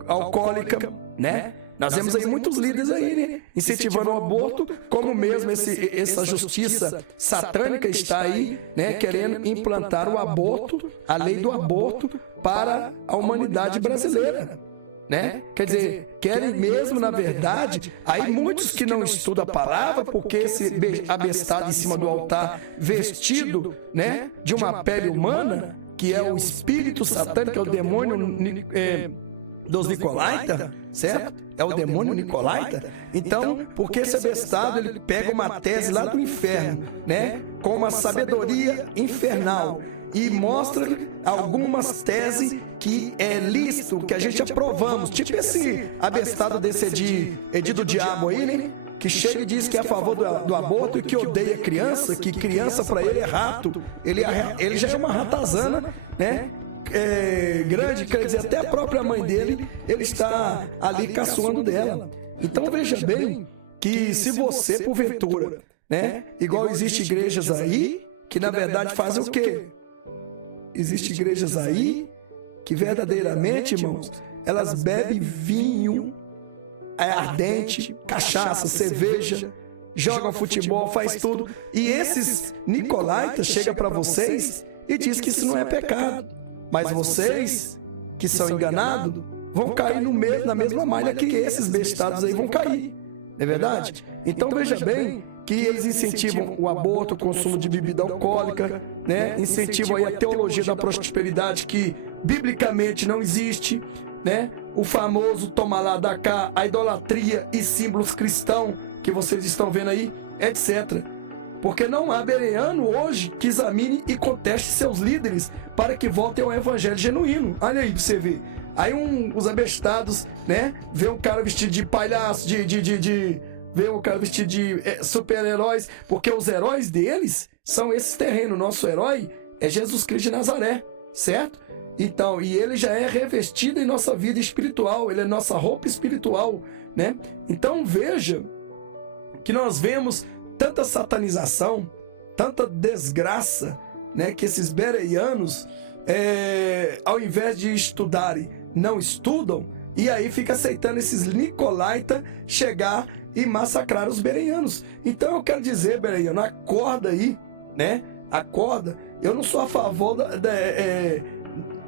alcoólica, né? Nós vemos aí muitos líderes aí, né, incentivando o aborto, como mesmo essa justiça satânica está aí, né, querendo implantar o aborto, a lei do aborto para a humanidade brasileira, né? Quer dizer, querem mesmo, na verdade, aí muitos que não estudam a palavra, porque esse abestado em cima do altar, vestido, né, de uma pele humana, que é o espírito satânico, é o demônio dos Nicolaita, certo? É o demônio Nicolaita. Então, porque esse abestado, ele pega uma tese lá do inferno, né, com uma sabedoria infernal, e mostra algumas teses que é lícito, que a gente aprovamos, tipo esse abestado desse Edir do Diabo aí, né, que chega e diz que é a favor do aborto e que odeia criança, que criança para ele é rato, ele já é uma ratazana, né, grande, quer dizer, até a própria mãe dele, ele está ali caçoando dela. Então veja bem que se você, porventura, né, igual existe igrejas aí, que na verdade fazem o quê? Existem igrejas aí que verdadeiramente, irmãos, elas bebem vinho ardente, cachaça, cerveja, jogam futebol, faz tudo. E esses Nicolaitas chegam para vocês e diz que isso não é pecado. Mas vocês, que são enganados, vão cair na mesma malha que esses bestados aí vão cair. Não é verdade? Então veja bem que eles incentivam o aborto, o consumo de bebida alcoólica, né? Incentivam aí a teologia da prosperidade, que biblicamente não existe, né? O famoso toma lá, dá cá, a idolatria e símbolos cristãos que vocês estão vendo aí, etc. Porque não há bereano hoje que examine e conteste seus líderes para que voltem ao evangelho genuíno. Olha aí pra você ver. Aí os abestados, né, vê um cara vestido de palhaço, vê um cara vestido de super-heróis, porque os heróis deles são esses terrenos. Nosso herói é Jesus Cristo de Nazaré, certo? Então, e ele já é revestido em nossa vida espiritual, ele é nossa roupa espiritual, né? Então veja que nós vemos tanta satanização, tanta desgraça, né? Que esses bereianos, ao invés de estudarem, não estudam, e aí fica aceitando esses nicolaita chegar e massacrar os bereianos. Então eu quero dizer, bereiano, acorda aí, né? Acorda. Eu não sou a favor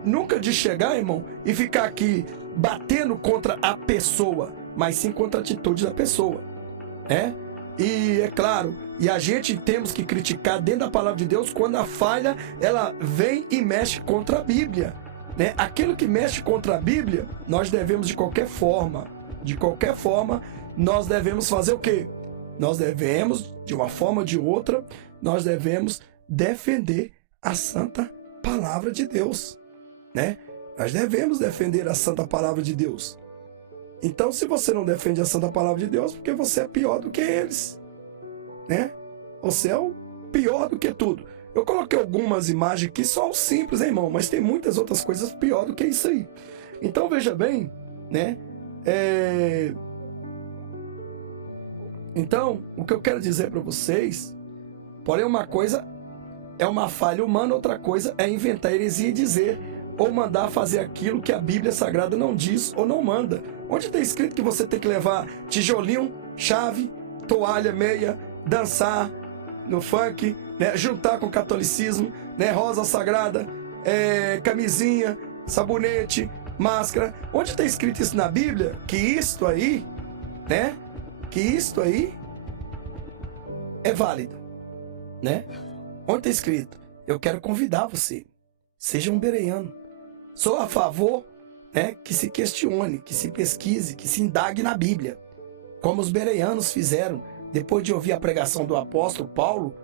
nunca de chegar, irmão, e ficar aqui batendo contra a pessoa, mas sim contra a atitude da pessoa, né? E é claro, e a gente temos que criticar dentro da palavra de Deus quando a falha, ela vem e mexe contra a Bíblia, né? Aquilo que mexe contra a Bíblia, nós devemos de qualquer forma, nós devemos fazer o quê? Nós devemos, de uma forma ou de outra, nós devemos defender a santa palavra de Deus, né? Nós devemos defender a santa palavra de Deus. Então, se você não defende a santa palavra de Deus, porque você é pior do que eles, né? Você é o pior do que tudo. Eu coloquei algumas imagens aqui, só o simples, hein, irmão? Mas tem muitas outras coisas pior do que isso aí. Então, veja bem, né? Então, o que eu quero dizer para vocês, porém uma coisa é uma falha humana, outra coisa é inventar heresia e dizer, ou mandar fazer aquilo que a Bíblia Sagrada não diz ou não manda. Onde está escrito que você tem que levar tijolinho, chave, toalha, meia, dançar no funk, né? Juntar com o catolicismo, né? Rosa sagrada, camisinha, sabonete, máscara. Onde está escrito isso na Bíblia? Que isto aí, né? Que isto aí é válido, né? Onde está escrito? Eu quero convidar você. Seja um bereiano. Sou a favor, né, que se questione, que se pesquise, que se indague na Bíblia. Como os bereianos fizeram. Depois de ouvir a pregação do apóstolo Paulo,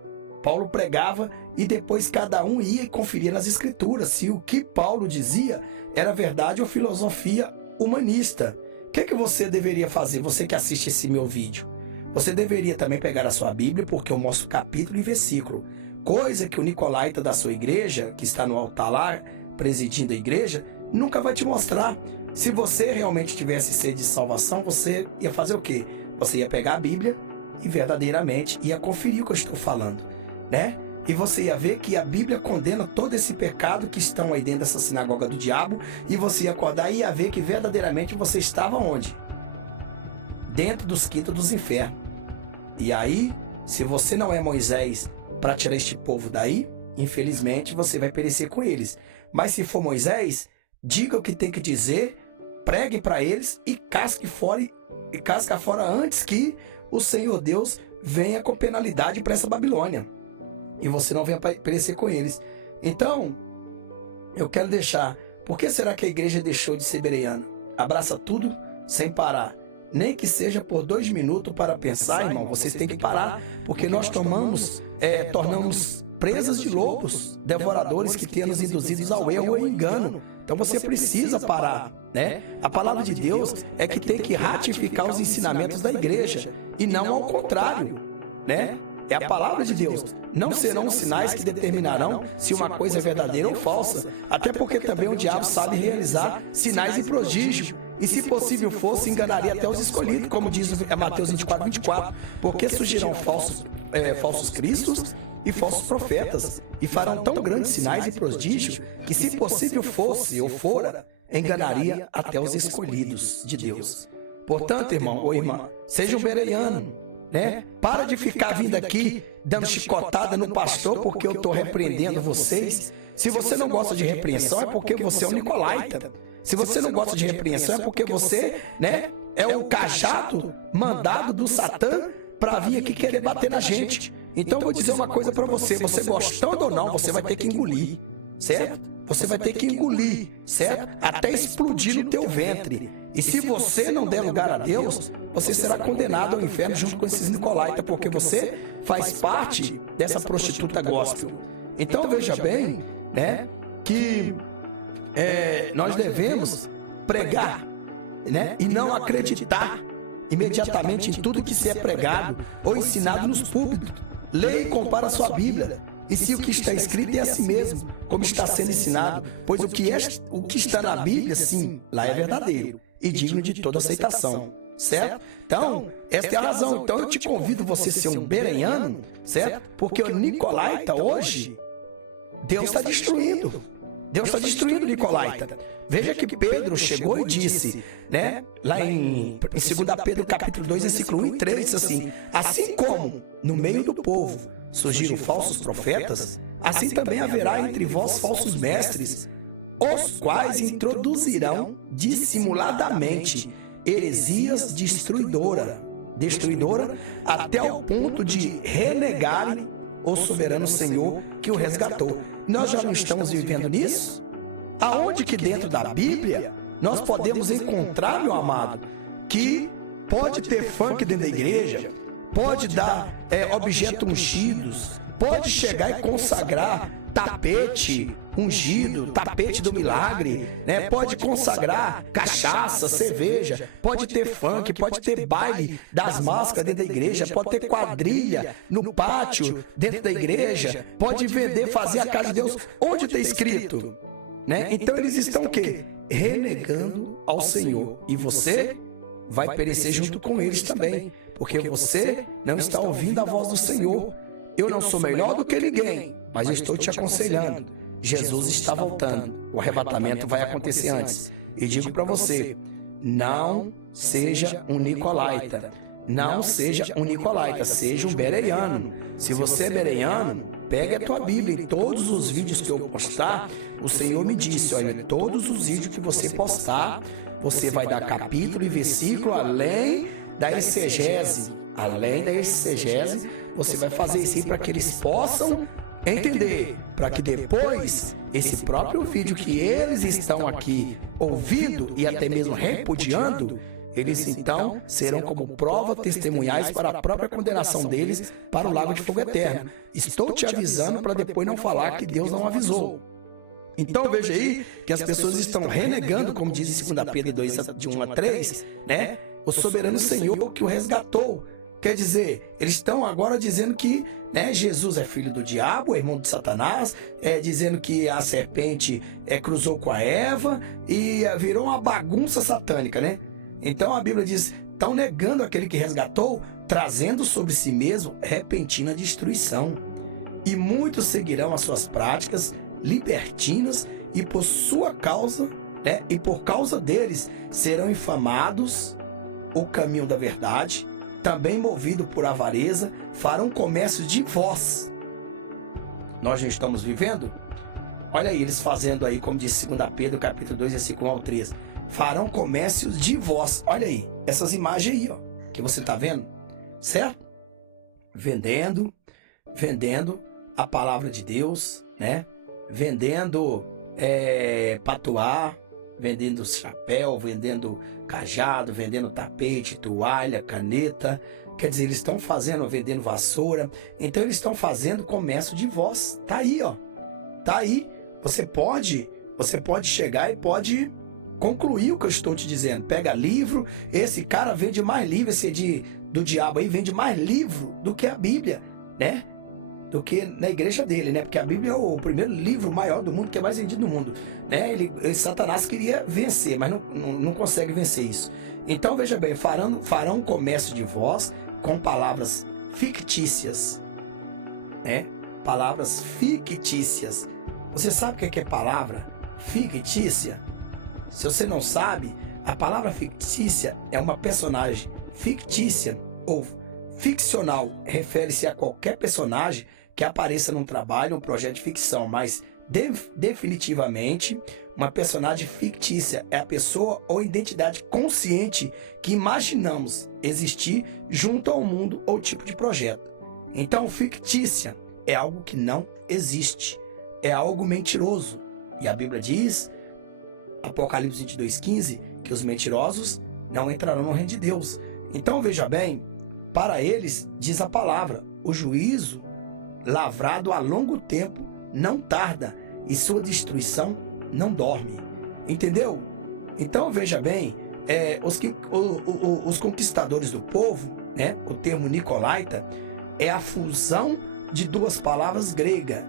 Paulo pregava e depois cada um ia e conferia nas escrituras se o que Paulo dizia era verdade ou filosofia humanista. O que você deveria fazer, você que assiste esse meu vídeo? Você deveria também pegar a sua Bíblia, porque eu mostro capítulo e versículo. Coisa que o nicolaita da sua igreja, que está no altar lá, presidindo a igreja, nunca vai te mostrar. Se você realmente tivesse sede de salvação, você ia fazer o quê? Você ia pegar a Bíblia e verdadeiramente ia conferir o que eu estou falando, né? E você ia ver que a Bíblia condena todo esse pecado que estão aí dentro dessa sinagoga do diabo, e você ia acordar e ia ver que verdadeiramente você estava onde? Dentro dos quintos dos infernos. E aí, se você não é Moisés para tirar este povo daí, infelizmente você vai perecer com eles. Mas se for Moisés, diga o que tem que dizer, pregue para eles e casque fora antes que o Senhor Deus venha com penalidade para essa Babilônia. E você não venha perecer com eles. Então, eu quero deixar. Por que será que a igreja deixou de ser bereiana? Abraça tudo sem parar. Nem que seja por 2 minutos para pensar, irmão. Vocês têm que parar, porque nós tornamos presas de lobos, devoradores que têm nos induzidos ao erro ou ao engano. Então você precisa parar, né? A palavra de Deus é que tem que ratificar os ensinamentos da igreja e não ao contrário, né? É a palavra de Deus. Não serão os sinais que determinarão se uma coisa é verdadeira ou falsa. Até porque também o diabo sabe realizar sinais e prodígios. E se possível fosse, enganaria até os escolhidos, como diz Mateus 24:24. Porque surgirão falsos cristos e falsos profetas, e farão tão grandes sinais e prodígios, que se possível fosse ou fora, enganaria até os escolhidos de Deus. Portanto, irmão ou irmã, seja um bereiano, né? Para de ficar vindo aqui dando chicotada no pastor porque eu estou repreendendo vocês. Se você não gosta de repreensão, é porque você é um nicolaita. Se você não gosta de repreensão, é porque você, né, é um cajado mandado do Satã para vir aqui querer bater na gente. Então eu vou dizer uma coisa para você, você gostando ou não, você vai ter que engolir, certo? Você vai ter que engolir, certo? Até explodir no teu ventre. E se você não der lugar a Deus, você será condenado ao inferno junto com esses nicolaítas, porque você faz parte dessa prostituta gospel. Então veja bem, né, que nós devemos pregar, né, e não acreditar imediatamente em tudo que se é pregado ou ensinado nos púlpitos. Leia e compara a sua Bíblia. E se o que está escrito é assim mesmo, como está sendo ensinado, pois o que está na Bíblia, sim, lá é verdadeiro e digno de toda aceitação, certo? Então, esta é a razão. Então eu te convido você a ser um bereniano, certo? Porque o nicolaita hoje, Deus está destruindo. Deus está destruindo o nicolaita. Veja que Pedro chegou e disse, né, lá em 2 Pedro capítulo 2, versículo 1 e 3, diz assim: assim como no meio do povo surgiram falsos profetas, assim também haverá entre vós falsos mestres, os quais introduzirão dissimuladamente heresias destruidoras, até o ponto de renegarem o soberano Senhor que o resgatou. Nós já não estamos vivendo nisso? Aonde que dentro da Bíblia nós podemos encontrar, meu amado, que pode ter funk dentro da igreja, pode dar objetos ungidos, pode chegar e consagrar tapete ungido, tapete do milagre, né? Pode consagrar cachaça, cerveja, pode ter funk, pode ter baile das máscaras dentro da igreja, pode ter quadrilha no pátio dentro da igreja, pode vender, fazer a casa de Deus. Onde está escrito? Né? Então eles estão o quê? Renegando ao Senhor. E você vai perecer junto com eles também, porque você não está ouvindo a voz do Senhor. Eu não sou melhor do que ninguém, mas eu estou te aconselhando. Jesus está voltando. O arrebatamento vai acontecer antes. E digo para você, não seja um nicolaita. Não seja um nicolaita, seja um bereniano. Se você é bereniano, pegue a tua Bíblia. Em todos os vídeos que eu postar, o Senhor me disse, olha, em todos os vídeos que você postar, você vai dar capítulo e versículo além da exegese. Além da exegese, você vai fazer isso aí para que eles possam entender, para que depois esse próprio vídeo que eles estão aqui ouvindo e até mesmo repudiando, eles então serão como prova testemunhais para a própria condenação deles para o lago de fogo eterno. Estou te avisando para depois não falar que Deus não avisou. Então veja aí que as pessoas estão renegando, como diz em 2 Pedro 2, de 1 a 3, né, o soberano Senhor que o resgatou. Quer dizer, eles estão agora dizendo que, né, Jesus é filho do diabo, é irmão de Satanás, dizendo que a serpente cruzou com a Eva e virou uma bagunça satânica, né? Então a Bíblia diz, estão negando aquele que resgatou, trazendo sobre si mesmo repentina destruição. E muitos seguirão as suas práticas libertinas e por sua causa, né, e por causa deles serão infamados o caminho da verdade. Também movido por avareza, farão comércio de vós. Nós já estamos vivendo? Olha aí, eles fazendo aí, como diz 2 Pedro, capítulo 2, versículo 1 ao 13. Farão comércio de vós. Olha aí, essas imagens aí, ó, que você está vendo, certo? Vendendo a palavra de Deus, né? Vendendo patuá, vendendo chapéu, vendendo cajado, vendendo tapete, toalha, caneta. Quer dizer, eles estão vendendo vassoura. Então eles estão fazendo comércio de vós. Tá aí, ó. Tá aí. Você pode chegar e pode concluir o que eu estou te dizendo. Pega livro. Esse cara vende mais livro, do diabo aí vende mais livro do que a Bíblia, né? Do que na igreja dele, né? Porque a Bíblia é o primeiro livro maior do mundo, que é mais vendido no mundo, né? Satanás queria vencer, mas não consegue vencer isso. Então, veja bem, farão comércio de vós com palavras fictícias, né? Palavras fictícias. Você sabe o que é palavra fictícia? Se você não sabe, a palavra fictícia é uma personagem fictícia ou ficcional. Refere-se a qualquer personagem que apareça num trabalho, um projeto de ficção, mas definitivamente uma personagem fictícia é a pessoa ou identidade consciente que imaginamos existir junto ao mundo ou tipo de projeto. Então, fictícia é algo que não existe, é algo mentiroso. E a Bíblia diz, Apocalipse 22:15, que os mentirosos não entrarão no reino de Deus. Então veja bem, para eles, diz a palavra, o juízo lavrado a longo tempo não tarda e sua destruição não dorme. Entendeu? Então veja bem, os conquistadores do povo, né, o termo nicolaita, é a fusão de duas palavras gregas.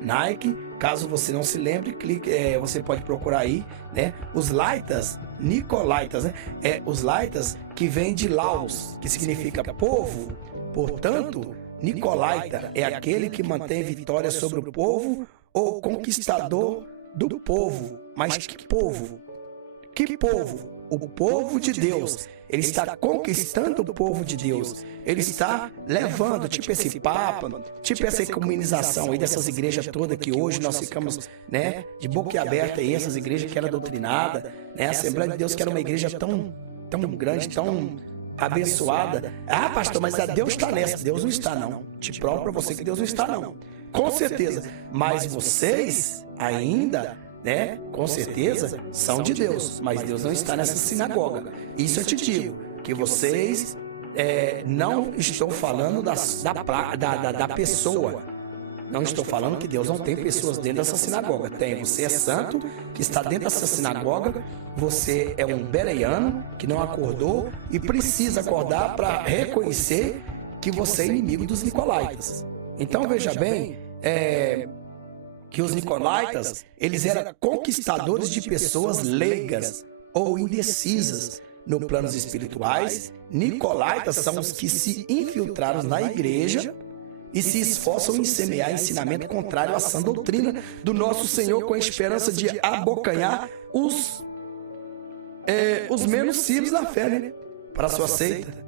Nike, caso você não se lembre, você pode procurar aí, né? Os laitas, nicolaítas, né? Os laitas que vem de laos, que significa povo. Portanto, nicolaita é aquele que mantém vitória sobre o povo ou conquistador do povo. Mas que povo? Que povo? O povo de Deus. Ele está conquistando o povo de Deus. Ele está levando, tipo esse Papa, tipo essa ecumenização aí dessas igrejas todas que hoje nós ficamos, né, de boca aberta aí, essas igrejas que eram doutrinadas, né, a Assembleia de Deus que era uma igreja tão grande, tão abençoada. Ah, pastor, mas Deus está nessa. Deus não está, não. Te provo para você que Deus não está, não. Com certeza. Mas vocês ainda, né, com certeza, são de Deus, mas Deus não está nessa sinagoga. Isso eu te digo, que vocês não estão falando da pessoa. Não estou falando que Deus não tem pessoas dentro dessa sinagoga. Tem, você é santo, que está dentro dessa sinagoga, você é um bereano, que não acordou e precisa acordar para reconhecer que você é inimigo dos nicolaítas. Então veja bem, que os nicolaítas, eles eram conquistadores de pessoas leigas ou indecisas no planos espirituais. Nicolaítas são os que se infiltraram na igreja e se esforçam em semear ensinamento contrário à sã doutrina do nosso Senhor com a esperança de abocanhar os menos sírios da fé, né, para a sua seita.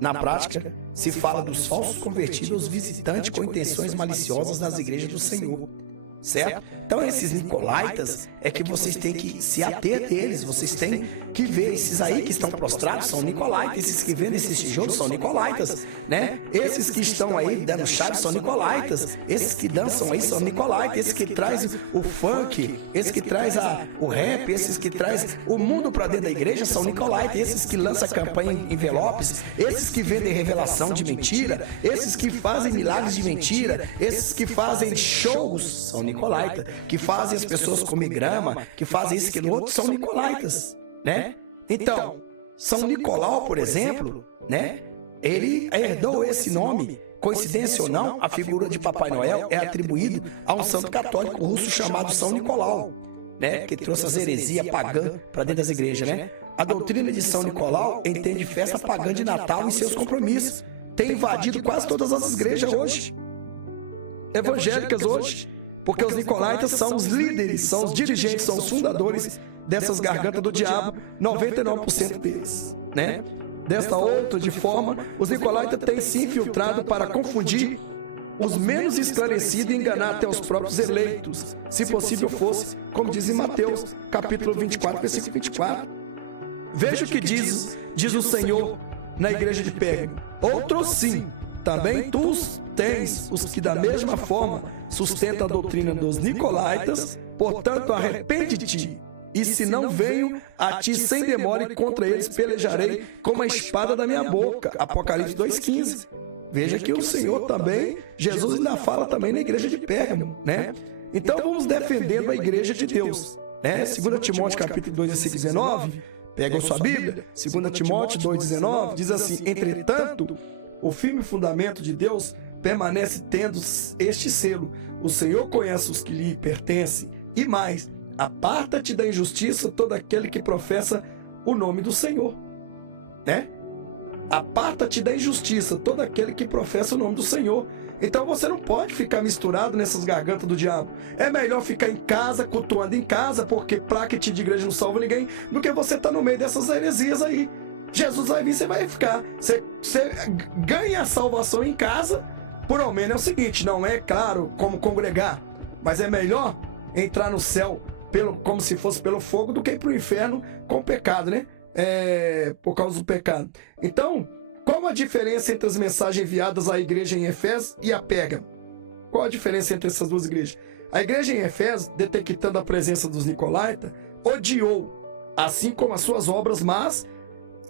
Na prática, se fala dos falsos convertidos aos visitantes com intenções maliciosas nas igrejas do Senhor. Certo? Então esses nicolaítas é que vocês têm que se ater deles, vocês têm que ver. Esses aí que estão prostrados são nicolaítas, esses que vendem esses tijolos são nicolaítas, né? Esses que estão aí dando chave são nicolaítas, esses que dançam aí são nicolaítas, esses que traz o funk, esses que traz o rap, esses que traz o mundo para dentro da igreja são nicolaítas, esses que lançam campanha em envelopes, esses que vendem revelação de mentira, esses que fazem milagres de mentira, esses que fazem shows são nicolaítas, que fazem as pessoas comer grama, que fazem isso, aquilo outro, são nicolaítas, né? Então, São Nicolau, por exemplo, né? Ele herdou esse nome. Coincidência ou não, a figura de Papai Noel é atribuído a um santo católico russo chamado São Nicolau, né? Que trouxe as heresias pagãs para dentro das igrejas, né? A doutrina de São Nicolau entende festa pagã de Natal e seus compromissos. Tem invadido quase todas as igrejas hoje, evangélicas hoje. Porque os nicolaítas são os líderes, são os dirigentes, são os fundadores dessas gargantas do diabo, 99% deles, né? Desta outra de forma, os nicolaítas têm se infiltrado para confundir os menos esclarecidos e enganar até os próprios eleitos, se possível fosse, como diz em Mateus, capítulo 24, versículo 24. Veja o que diz o Senhor na igreja de Pérgamo. Outros sim, também tu tens os que da mesma forma sustentam a doutrina dos nicolaítas, portanto arrepende-te, e se não venho a ti sem demora e contra eles pelejarei com a espada da minha boca. Apocalipse 2,15. Veja que o Senhor também, Jesus ainda fala também na igreja de Pérgamo, né? Então vamos defendendo a igreja de Deus, né? 2 Timóteo capítulo 2, versículo 19, pegam sua Bíblia, 2 Timóteo 2,19, diz assim: entretanto, o firme fundamento de Deus permanece tendo este selo: o Senhor conhece os que lhe pertencem, e mais, aparta-te da injustiça todo aquele que professa o nome do Senhor, né? Aparta-te da injustiça todo aquele que professa o nome do Senhor. Então você não pode ficar misturado nessas gargantas do diabo. É melhor ficar em casa, cultuando em casa, porque placa de igreja não salva ninguém, do que você estar no meio dessas heresias aí. Jesus vai vir, você vai ficar. Você ganha a salvação em casa. Por ao menos é o seguinte, não é claro como congregar, mas é melhor entrar no céu como se fosse pelo fogo do que ir para o inferno com o pecado, né? Por causa do pecado. Então, qual a diferença entre as mensagens enviadas à igreja em Efésios e a Pérgamo? Qual a diferença entre essas duas igrejas? A igreja em Efésios, detectando a presença dos nicolaítas, odiou assim como as suas obras más,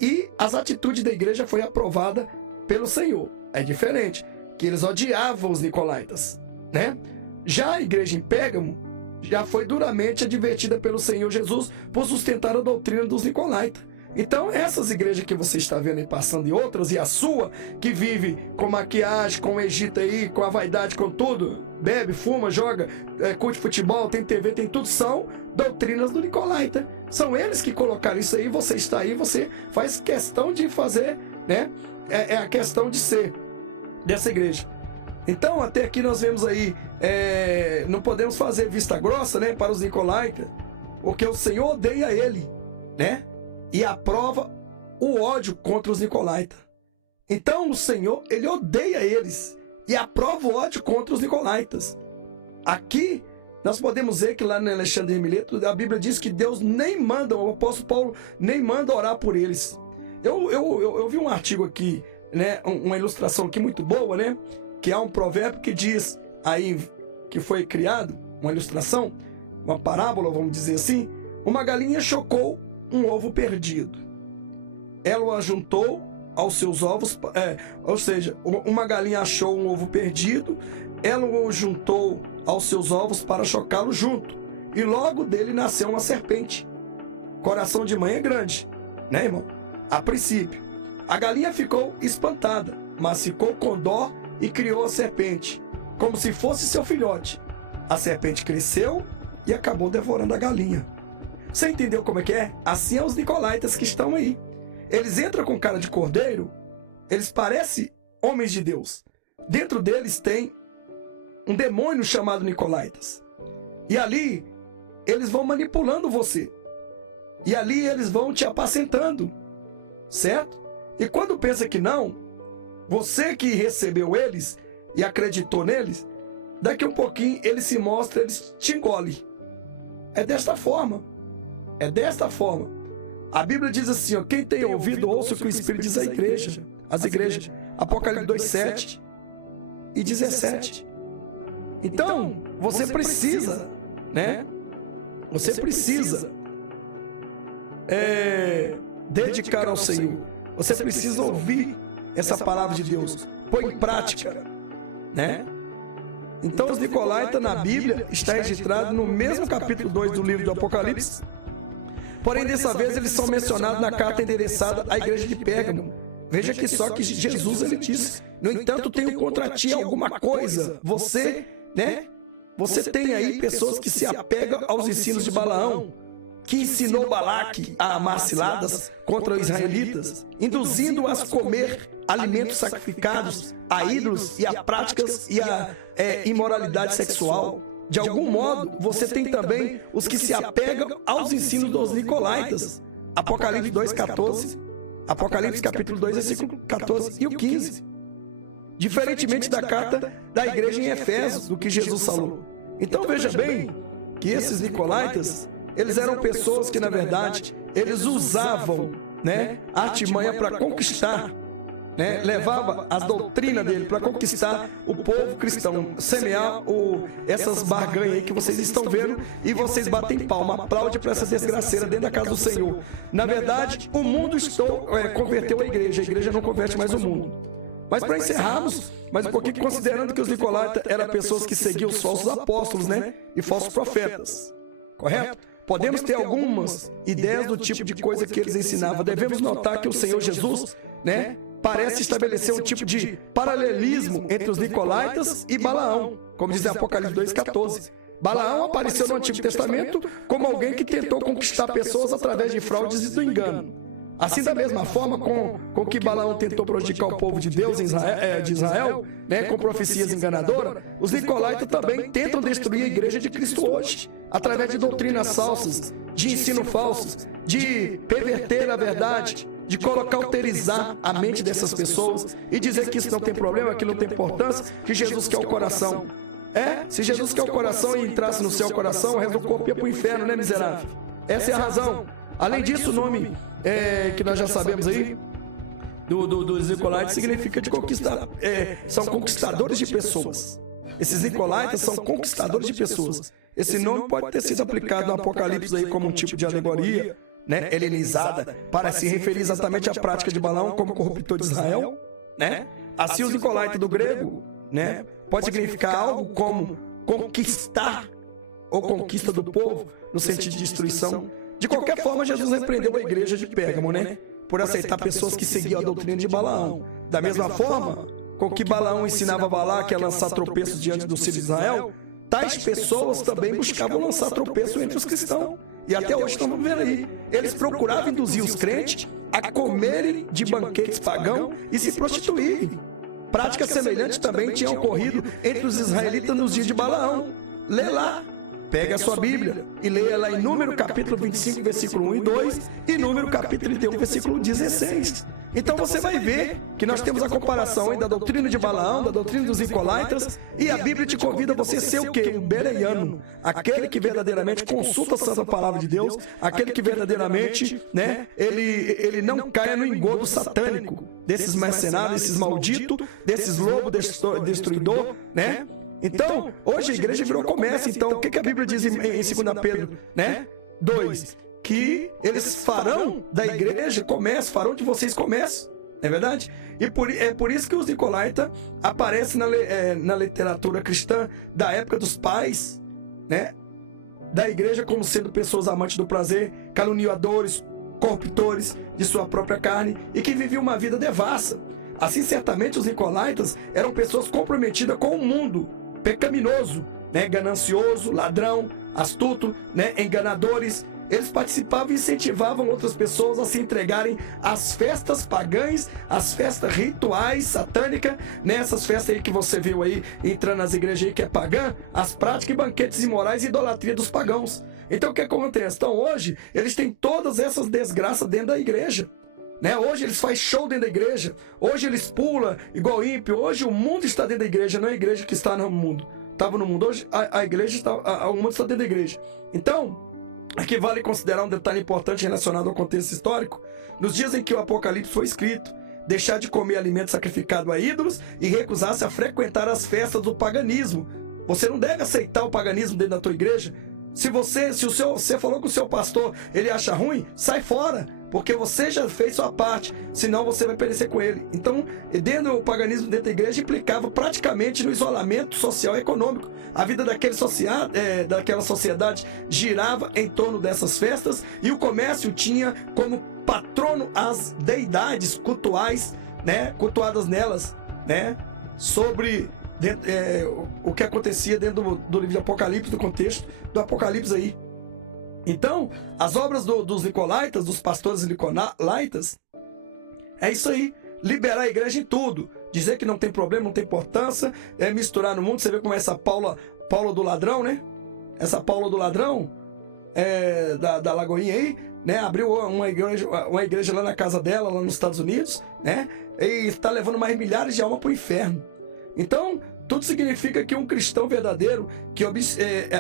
e as atitudes da igreja foi aprovada pelo Senhor. É diferente, que eles odiavam os nicolaítas, né? Já a igreja em Pérgamo já foi duramente advertida pelo Senhor Jesus por sustentar a doutrina dos nicolaítas. Então, essas igrejas que você está vendo aí passando, e outras, e a sua, que vive com maquiagem, com o Egito aí, com a vaidade, com tudo, bebe, fuma, joga, curte futebol, tem TV, tem tudo, são doutrinas do nicolaita. São eles que colocaram isso aí, você está aí, você faz questão de fazer, né? É a questão de ser dessa igreja. Então, até aqui nós vemos aí, não podemos fazer vista grossa, né, para os nicolaítas, porque o Senhor odeia ele, né? E aprova o ódio contra os nicolaítas. Então o Senhor, ele odeia eles e aprova o ódio contra os nicolaítas. Aqui nós podemos ver que lá no Alexandre de Mileto, a Bíblia diz que Deus nem manda, o apóstolo Paulo nem manda orar por eles. Eu vi um artigo aqui, né, uma ilustração aqui muito boa, né, que há um provérbio que diz aí, que foi criado, uma ilustração, uma parábola, vamos dizer assim, uma galinha chocou um ovo perdido. Ela o ajuntou aos seus ovos, ou seja, uma galinha achou um ovo perdido, ela o juntou aos seus ovos para chocá-lo junto, e logo dele nasceu uma serpente. Coração de mãe é grande, né, irmão? A princípio, a galinha ficou espantada, mas ficou com dó e criou a serpente, como se fosse seu filhote. A serpente cresceu e acabou devorando a galinha. Você entendeu como é que é? Assim é os nicolaítas que estão aí. Eles entram com cara de cordeiro, eles parecem homens de Deus. Dentro deles tem um demônio chamado nicolaítas. E ali, eles vão manipulando você. E ali eles vão te apacentando. Certo? E quando pensa que não, você que recebeu eles e acreditou neles, daqui a um pouquinho eles se mostram, eles te engolem. É desta forma. É desta forma. A Bíblia diz assim, ó, quem tem ouvido, ouça o que o Espírito diz à igreja. As igrejas. Apocalipse 2, 7 e 17. Então, você precisa, né? Você precisa dedicar ao Senhor. Você precisa ouvir essa palavra de Deus. Põe em prática, né? Então, os nicolaítas na Bíblia está registrado no mesmo capítulo 2 do livro do Apocalipse. Porém, dessa vez, eles são mencionados na carta endereçada à igreja de Pérgamo. Veja que só que Jesus, ele disse, no entanto, tenho contra ti alguma coisa. Você, né? Você tem aí pessoas que se apegam aos ensinos de Balaão, que ensinou Balaque a amar ciladas contra os israelitas, induzindo-as a comer alimentos sacrificados a ídolos e a práticas e a imoralidade sexual. De algum modo, você tem também os que se apegam aos ensinos dos nicolaítas. Apocalipse 2,14. Apocalipse capítulo 2, versículo 14 e o 15. Diferentemente da carta da igreja em Efésios, do que Jesus falou. Então veja bem que esses nicolaítas, eles eram pessoas que, na verdade, eles usavam, né, a artimanha para conquistar, né, levava as doutrinas dele para conquistar o povo cristão, semear essas barganhas aí que vocês estão vendo, e vocês batem palma, aplaude para essa desgraceira dentro da casa do Senhor. Na verdade, o mundo converteu a igreja não converte mais o mundo. Mas para encerrarmos, mais um pouquinho, considerando que os nicolaítas eram pessoas que seguiam os falsos apóstolos, né, e falsos profetas, correto? Podemos ter algumas ideias do tipo de coisa que eles ensinavam. Devemos notar que o Senhor Jesus, né, parece estabelecer um tipo de paralelismo entre os nicolaítas e Balaão, como diz Apocalipse 2,14. Balaão apareceu no Antigo Testamento como alguém que tentou conquistar pessoas através de fraudes e do engano. Assim, da mesma forma com que Balaão tentou prejudicar o povo de Deus de Israel, né, com profecias enganadoras, os nicolaítas também tentam destruir a igreja de Cristo hoje, através de doutrinas falsas, de ensino falsos, de perverter a verdade, de cauterizar a mente dessas pessoas e dizer que isso não tem problema, que não tem importância, que Jesus quer o coração. Se Jesus quer o coração e entrasse no seu coração, o resto do corpo ia para o inferno, né, miserável? Essa é a razão. Além disso, o nome que nós já sabemos aí, dos nicolaítas, significa de conquistar, são conquistadores de pessoas. Esses nicolaítas são conquistadores de pessoas. Esse nome pode ter sido aplicado no Apocalipse aí como um tipo de alegoria, né, helenizada, para se referir exatamente à prática de Balaão como corruptor de Israel, né? Assim, os nicolaítas do grego, né, pode significar algo como conquistar ou conquista do povo, no sentido de destruição. De qualquer forma, Jesus repreendeu a igreja de Pérgamo, né, por aceitar pessoas que seguiam a doutrina de Balaão. Da mesma forma com que Balaão ensinava Balaque a lançar tropeços diante dos filhos de Israel, tais pessoas também buscavam lançar tropeço entre os cristãos. E até hoje estamos vendo aí. Eles procuravam induzir os crentes a comerem de banquetes pagãos e se prostituírem. Práticas semelhantes também tinham ocorrido entre os israelitas nos dias de Balaão. Lê lá. Pega a sua Bíblia e leia lá em Número capítulo 25, versículo 1 e 2 e Número capítulo 31, versículo 16. Então você vai ver que nós temos a comparação aí da doutrina de Balaão, da doutrina dos nicolaítas, e a Bíblia te convida a você ser o quê? Um bereano, aquele que verdadeiramente consulta a santa palavra de Deus, aquele que verdadeiramente, né, ele não caia no engodo satânico desses mercenários, desses malditos, desses lobos destruidor, né? Então, hoje a igreja virou comércio. Então, o que a Bíblia diz em 2 Pedro, né, 2? Que eles farão da igreja comércio, farão de vocês comércio, não é verdade? E é por isso que os nicolaítas aparecem na literatura cristã da época dos pais, né, da igreja, como sendo pessoas amantes do prazer, caluniadores, corruptores de sua própria carne e que viviam uma vida devassa. Assim, certamente os nicolaítas eram pessoas comprometidas com o mundo pecaminoso, né, ganancioso, ladrão, astuto, né, enganadores. Eles participavam e incentivavam outras pessoas a se entregarem às festas pagãs, às festas rituais satânicas, nessas festas aí que você viu aí, entrando nas igrejas aí que é pagã, as práticas e banquetes imorais e idolatria dos pagãos. Então o que acontece? Então hoje, eles têm todas essas desgraças dentro da igreja. Né? Hoje eles fazem show dentro da igreja, hoje eles pulam igual ímpio, hoje o mundo está dentro da igreja, não é a igreja que está no mundo. Estava no mundo, hoje a igreja está, o mundo está dentro da igreja. Então, aqui vale considerar um detalhe importante relacionado ao contexto histórico. Nos dias em que o Apocalipse foi escrito, deixar de comer alimento sacrificado a ídolos e recusar-se a frequentar as festas do paganismo. Você não deve aceitar o paganismo dentro da tua igreja. Se você falou com o seu pastor, ele acha ruim, sai fora, porque você já fez sua parte, senão você vai perecer com ele. Então, dentro do paganismo dentro da igreja implicava praticamente no isolamento social e econômico. A vida daquela sociedade girava em torno dessas festas e o comércio tinha como patrono as deidades cultuais, né, cultuadas nelas, né, sobre o que acontecia dentro do livro de Apocalipse, do contexto do Apocalipse aí. Então, as obras dos nicolaítas, dos pastores nicolaítas, é isso aí, liberar a igreja em tudo, dizer que não tem problema, não tem importância, misturar no mundo. Você vê como é essa Paula do ladrão, né? Essa Paula do ladrão, da Lagoinha aí, né? Abriu uma igreja lá na casa dela, lá nos Estados Unidos, né? E está levando mais milhares de almas para o inferno. Então, tudo significa que um cristão verdadeiro que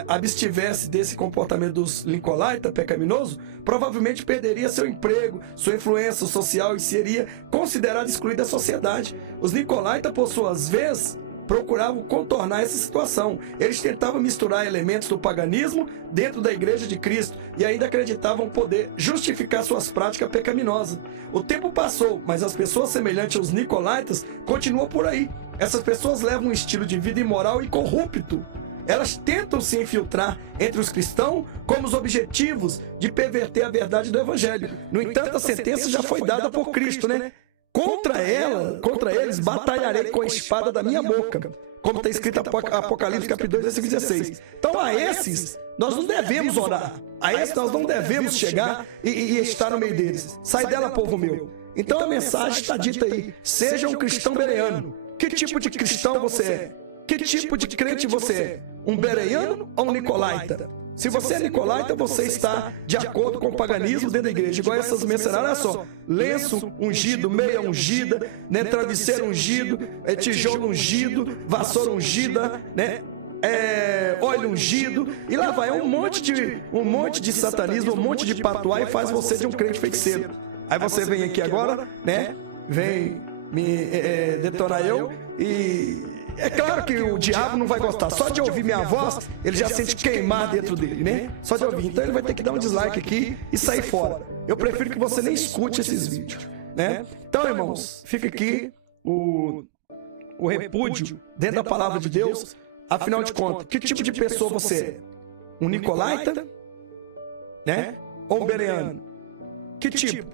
abstivesse desse comportamento dos nicolaítas pecaminoso, provavelmente perderia seu emprego, sua influência social e seria considerado excluído da sociedade. Os nicolaítas, por suas vezes, procuravam contornar essa situação. Eles tentavam misturar elementos do paganismo dentro da igreja de Cristo e ainda acreditavam poder justificar suas práticas pecaminosas. O tempo passou, mas as pessoas semelhantes aos nicolaítas continuam por aí. Essas pessoas levam um estilo de vida imoral e corrupto. Elas tentam se infiltrar entre os cristãos com os objetivos de perverter a verdade do evangelho. No entanto, a sentença já foi dada por Cristo, né? Contra eles, batalharei com a espada da minha boca. Como está escrito em Apocalipse capítulo 2, versículo 16. Então a esses, nós não devemos orar. A esses nós não devemos chegar e estar no meio deles. Sai dela, povo meu. Então a mensagem está dita aí. Seja um cristão bereano. Que tipo de cristão você é? Que tipo de crente você é? Um bereano ou um nicolaíta? Se você é nicolaíta, você está de acordo com o paganismo dentro da igreja. Igual essas mercenárias, olha só. Lenço ungido, meia ungida, né? Travesseiro ungido, tijolo ungido, vassoura ungida, né? Óleo ungido. E lá vai, um monte de satanismo, um monte de patuá e faz você de um crente feiticeiro. Aí você vem aqui agora, né? Vem me detonar eu e É claro que o diabo não vai gostar. Só de ouvir minha voz, ele já sente queimar dentro dele, né? Só de ouvir. Então ele vai ter que dar um dislike aqui e sair fora. Eu prefiro que você nem escute esses vídeos, né? Então, irmãos, fica aqui o repúdio dentro da palavra de Deus. Afinal de contas, que tipo de pessoa você é? Um nicolaita, né? Ou um bereano? Que tipo?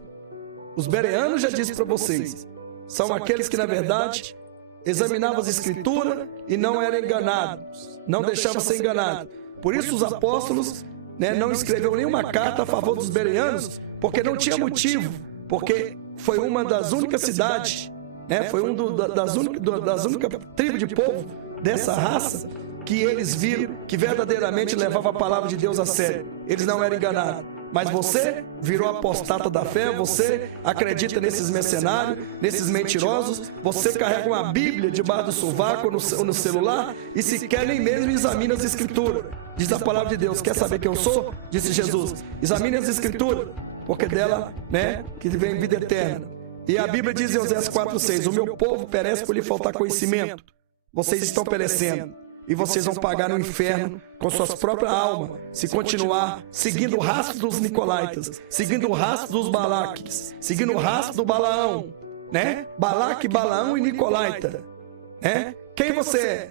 Os bereanos, já disse para vocês, são aqueles que, na verdade, examinavam as escrituras e não eram enganados, não deixavam ser enganados. Por isso os apóstolos, né, não escreveram nenhuma carta a favor dos bereanos, porque não tinha motivo, porque foi uma das únicas cidades, né, foi das únicas tribos de povo dessa raça que eles viram que verdadeiramente levava a palavra de Deus a sério. Eles não eram enganados. Mas você virou apostata da fé, você acredita nesses mercenários, nesses mentirosos, você carrega uma Bíblia debaixo do sovaco ou no celular e sequer nem mesmo examina as escrituras. Diz a palavra de Deus, quer saber quem eu sou? Disse Jesus, examine as escrituras, porque dela, né, que vem vida eterna. E a Bíblia diz em Oséias 4:6, o meu povo perece por lhe faltar conhecimento. Vocês estão perecendo. E vocês vão pagar no inferno com suas próprias almas, se continuar seguindo o rastro dos nicolaítas, seguindo o rastro dos Balaques, seguindo o rastro do Balaão, né? Balaque, Balaão e Nicolaita, né? Quem você é?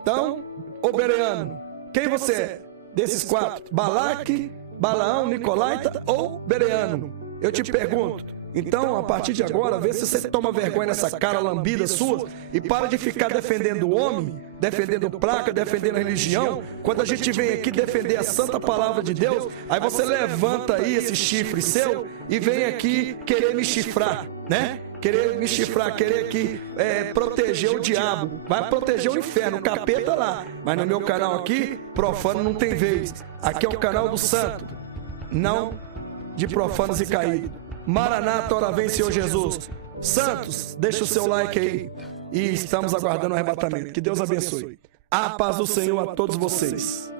Então, ô bereano, quem você é? Desses quatro, Balaque, Balaão, Nicolaita ou bereano? Eu te pergunto. Então, a partir de agora, vê se você toma vergonha nessa cara lambida sua e para de ficar defendendo o homem, defendendo placa, defendendo a religião. Quando a gente vem aqui defender a santa palavra de Deus, aí você levanta aí esse chifre seu e vem aqui querer me chifrar, né? Querer me chifrar, querer aqui proteger o diabo. Vai proteger o inferno, o capeta lá. Mas no meu canal aqui, profano não tem vez. Aqui é o canal do santo, não de profanos e caídos. Maranata, ora vem, Senhor Jesus. Santos, deixa o seu like aí. E estamos aguardando o arrebatamento. Que Deus abençoe. A paz do Senhor a todos vocês.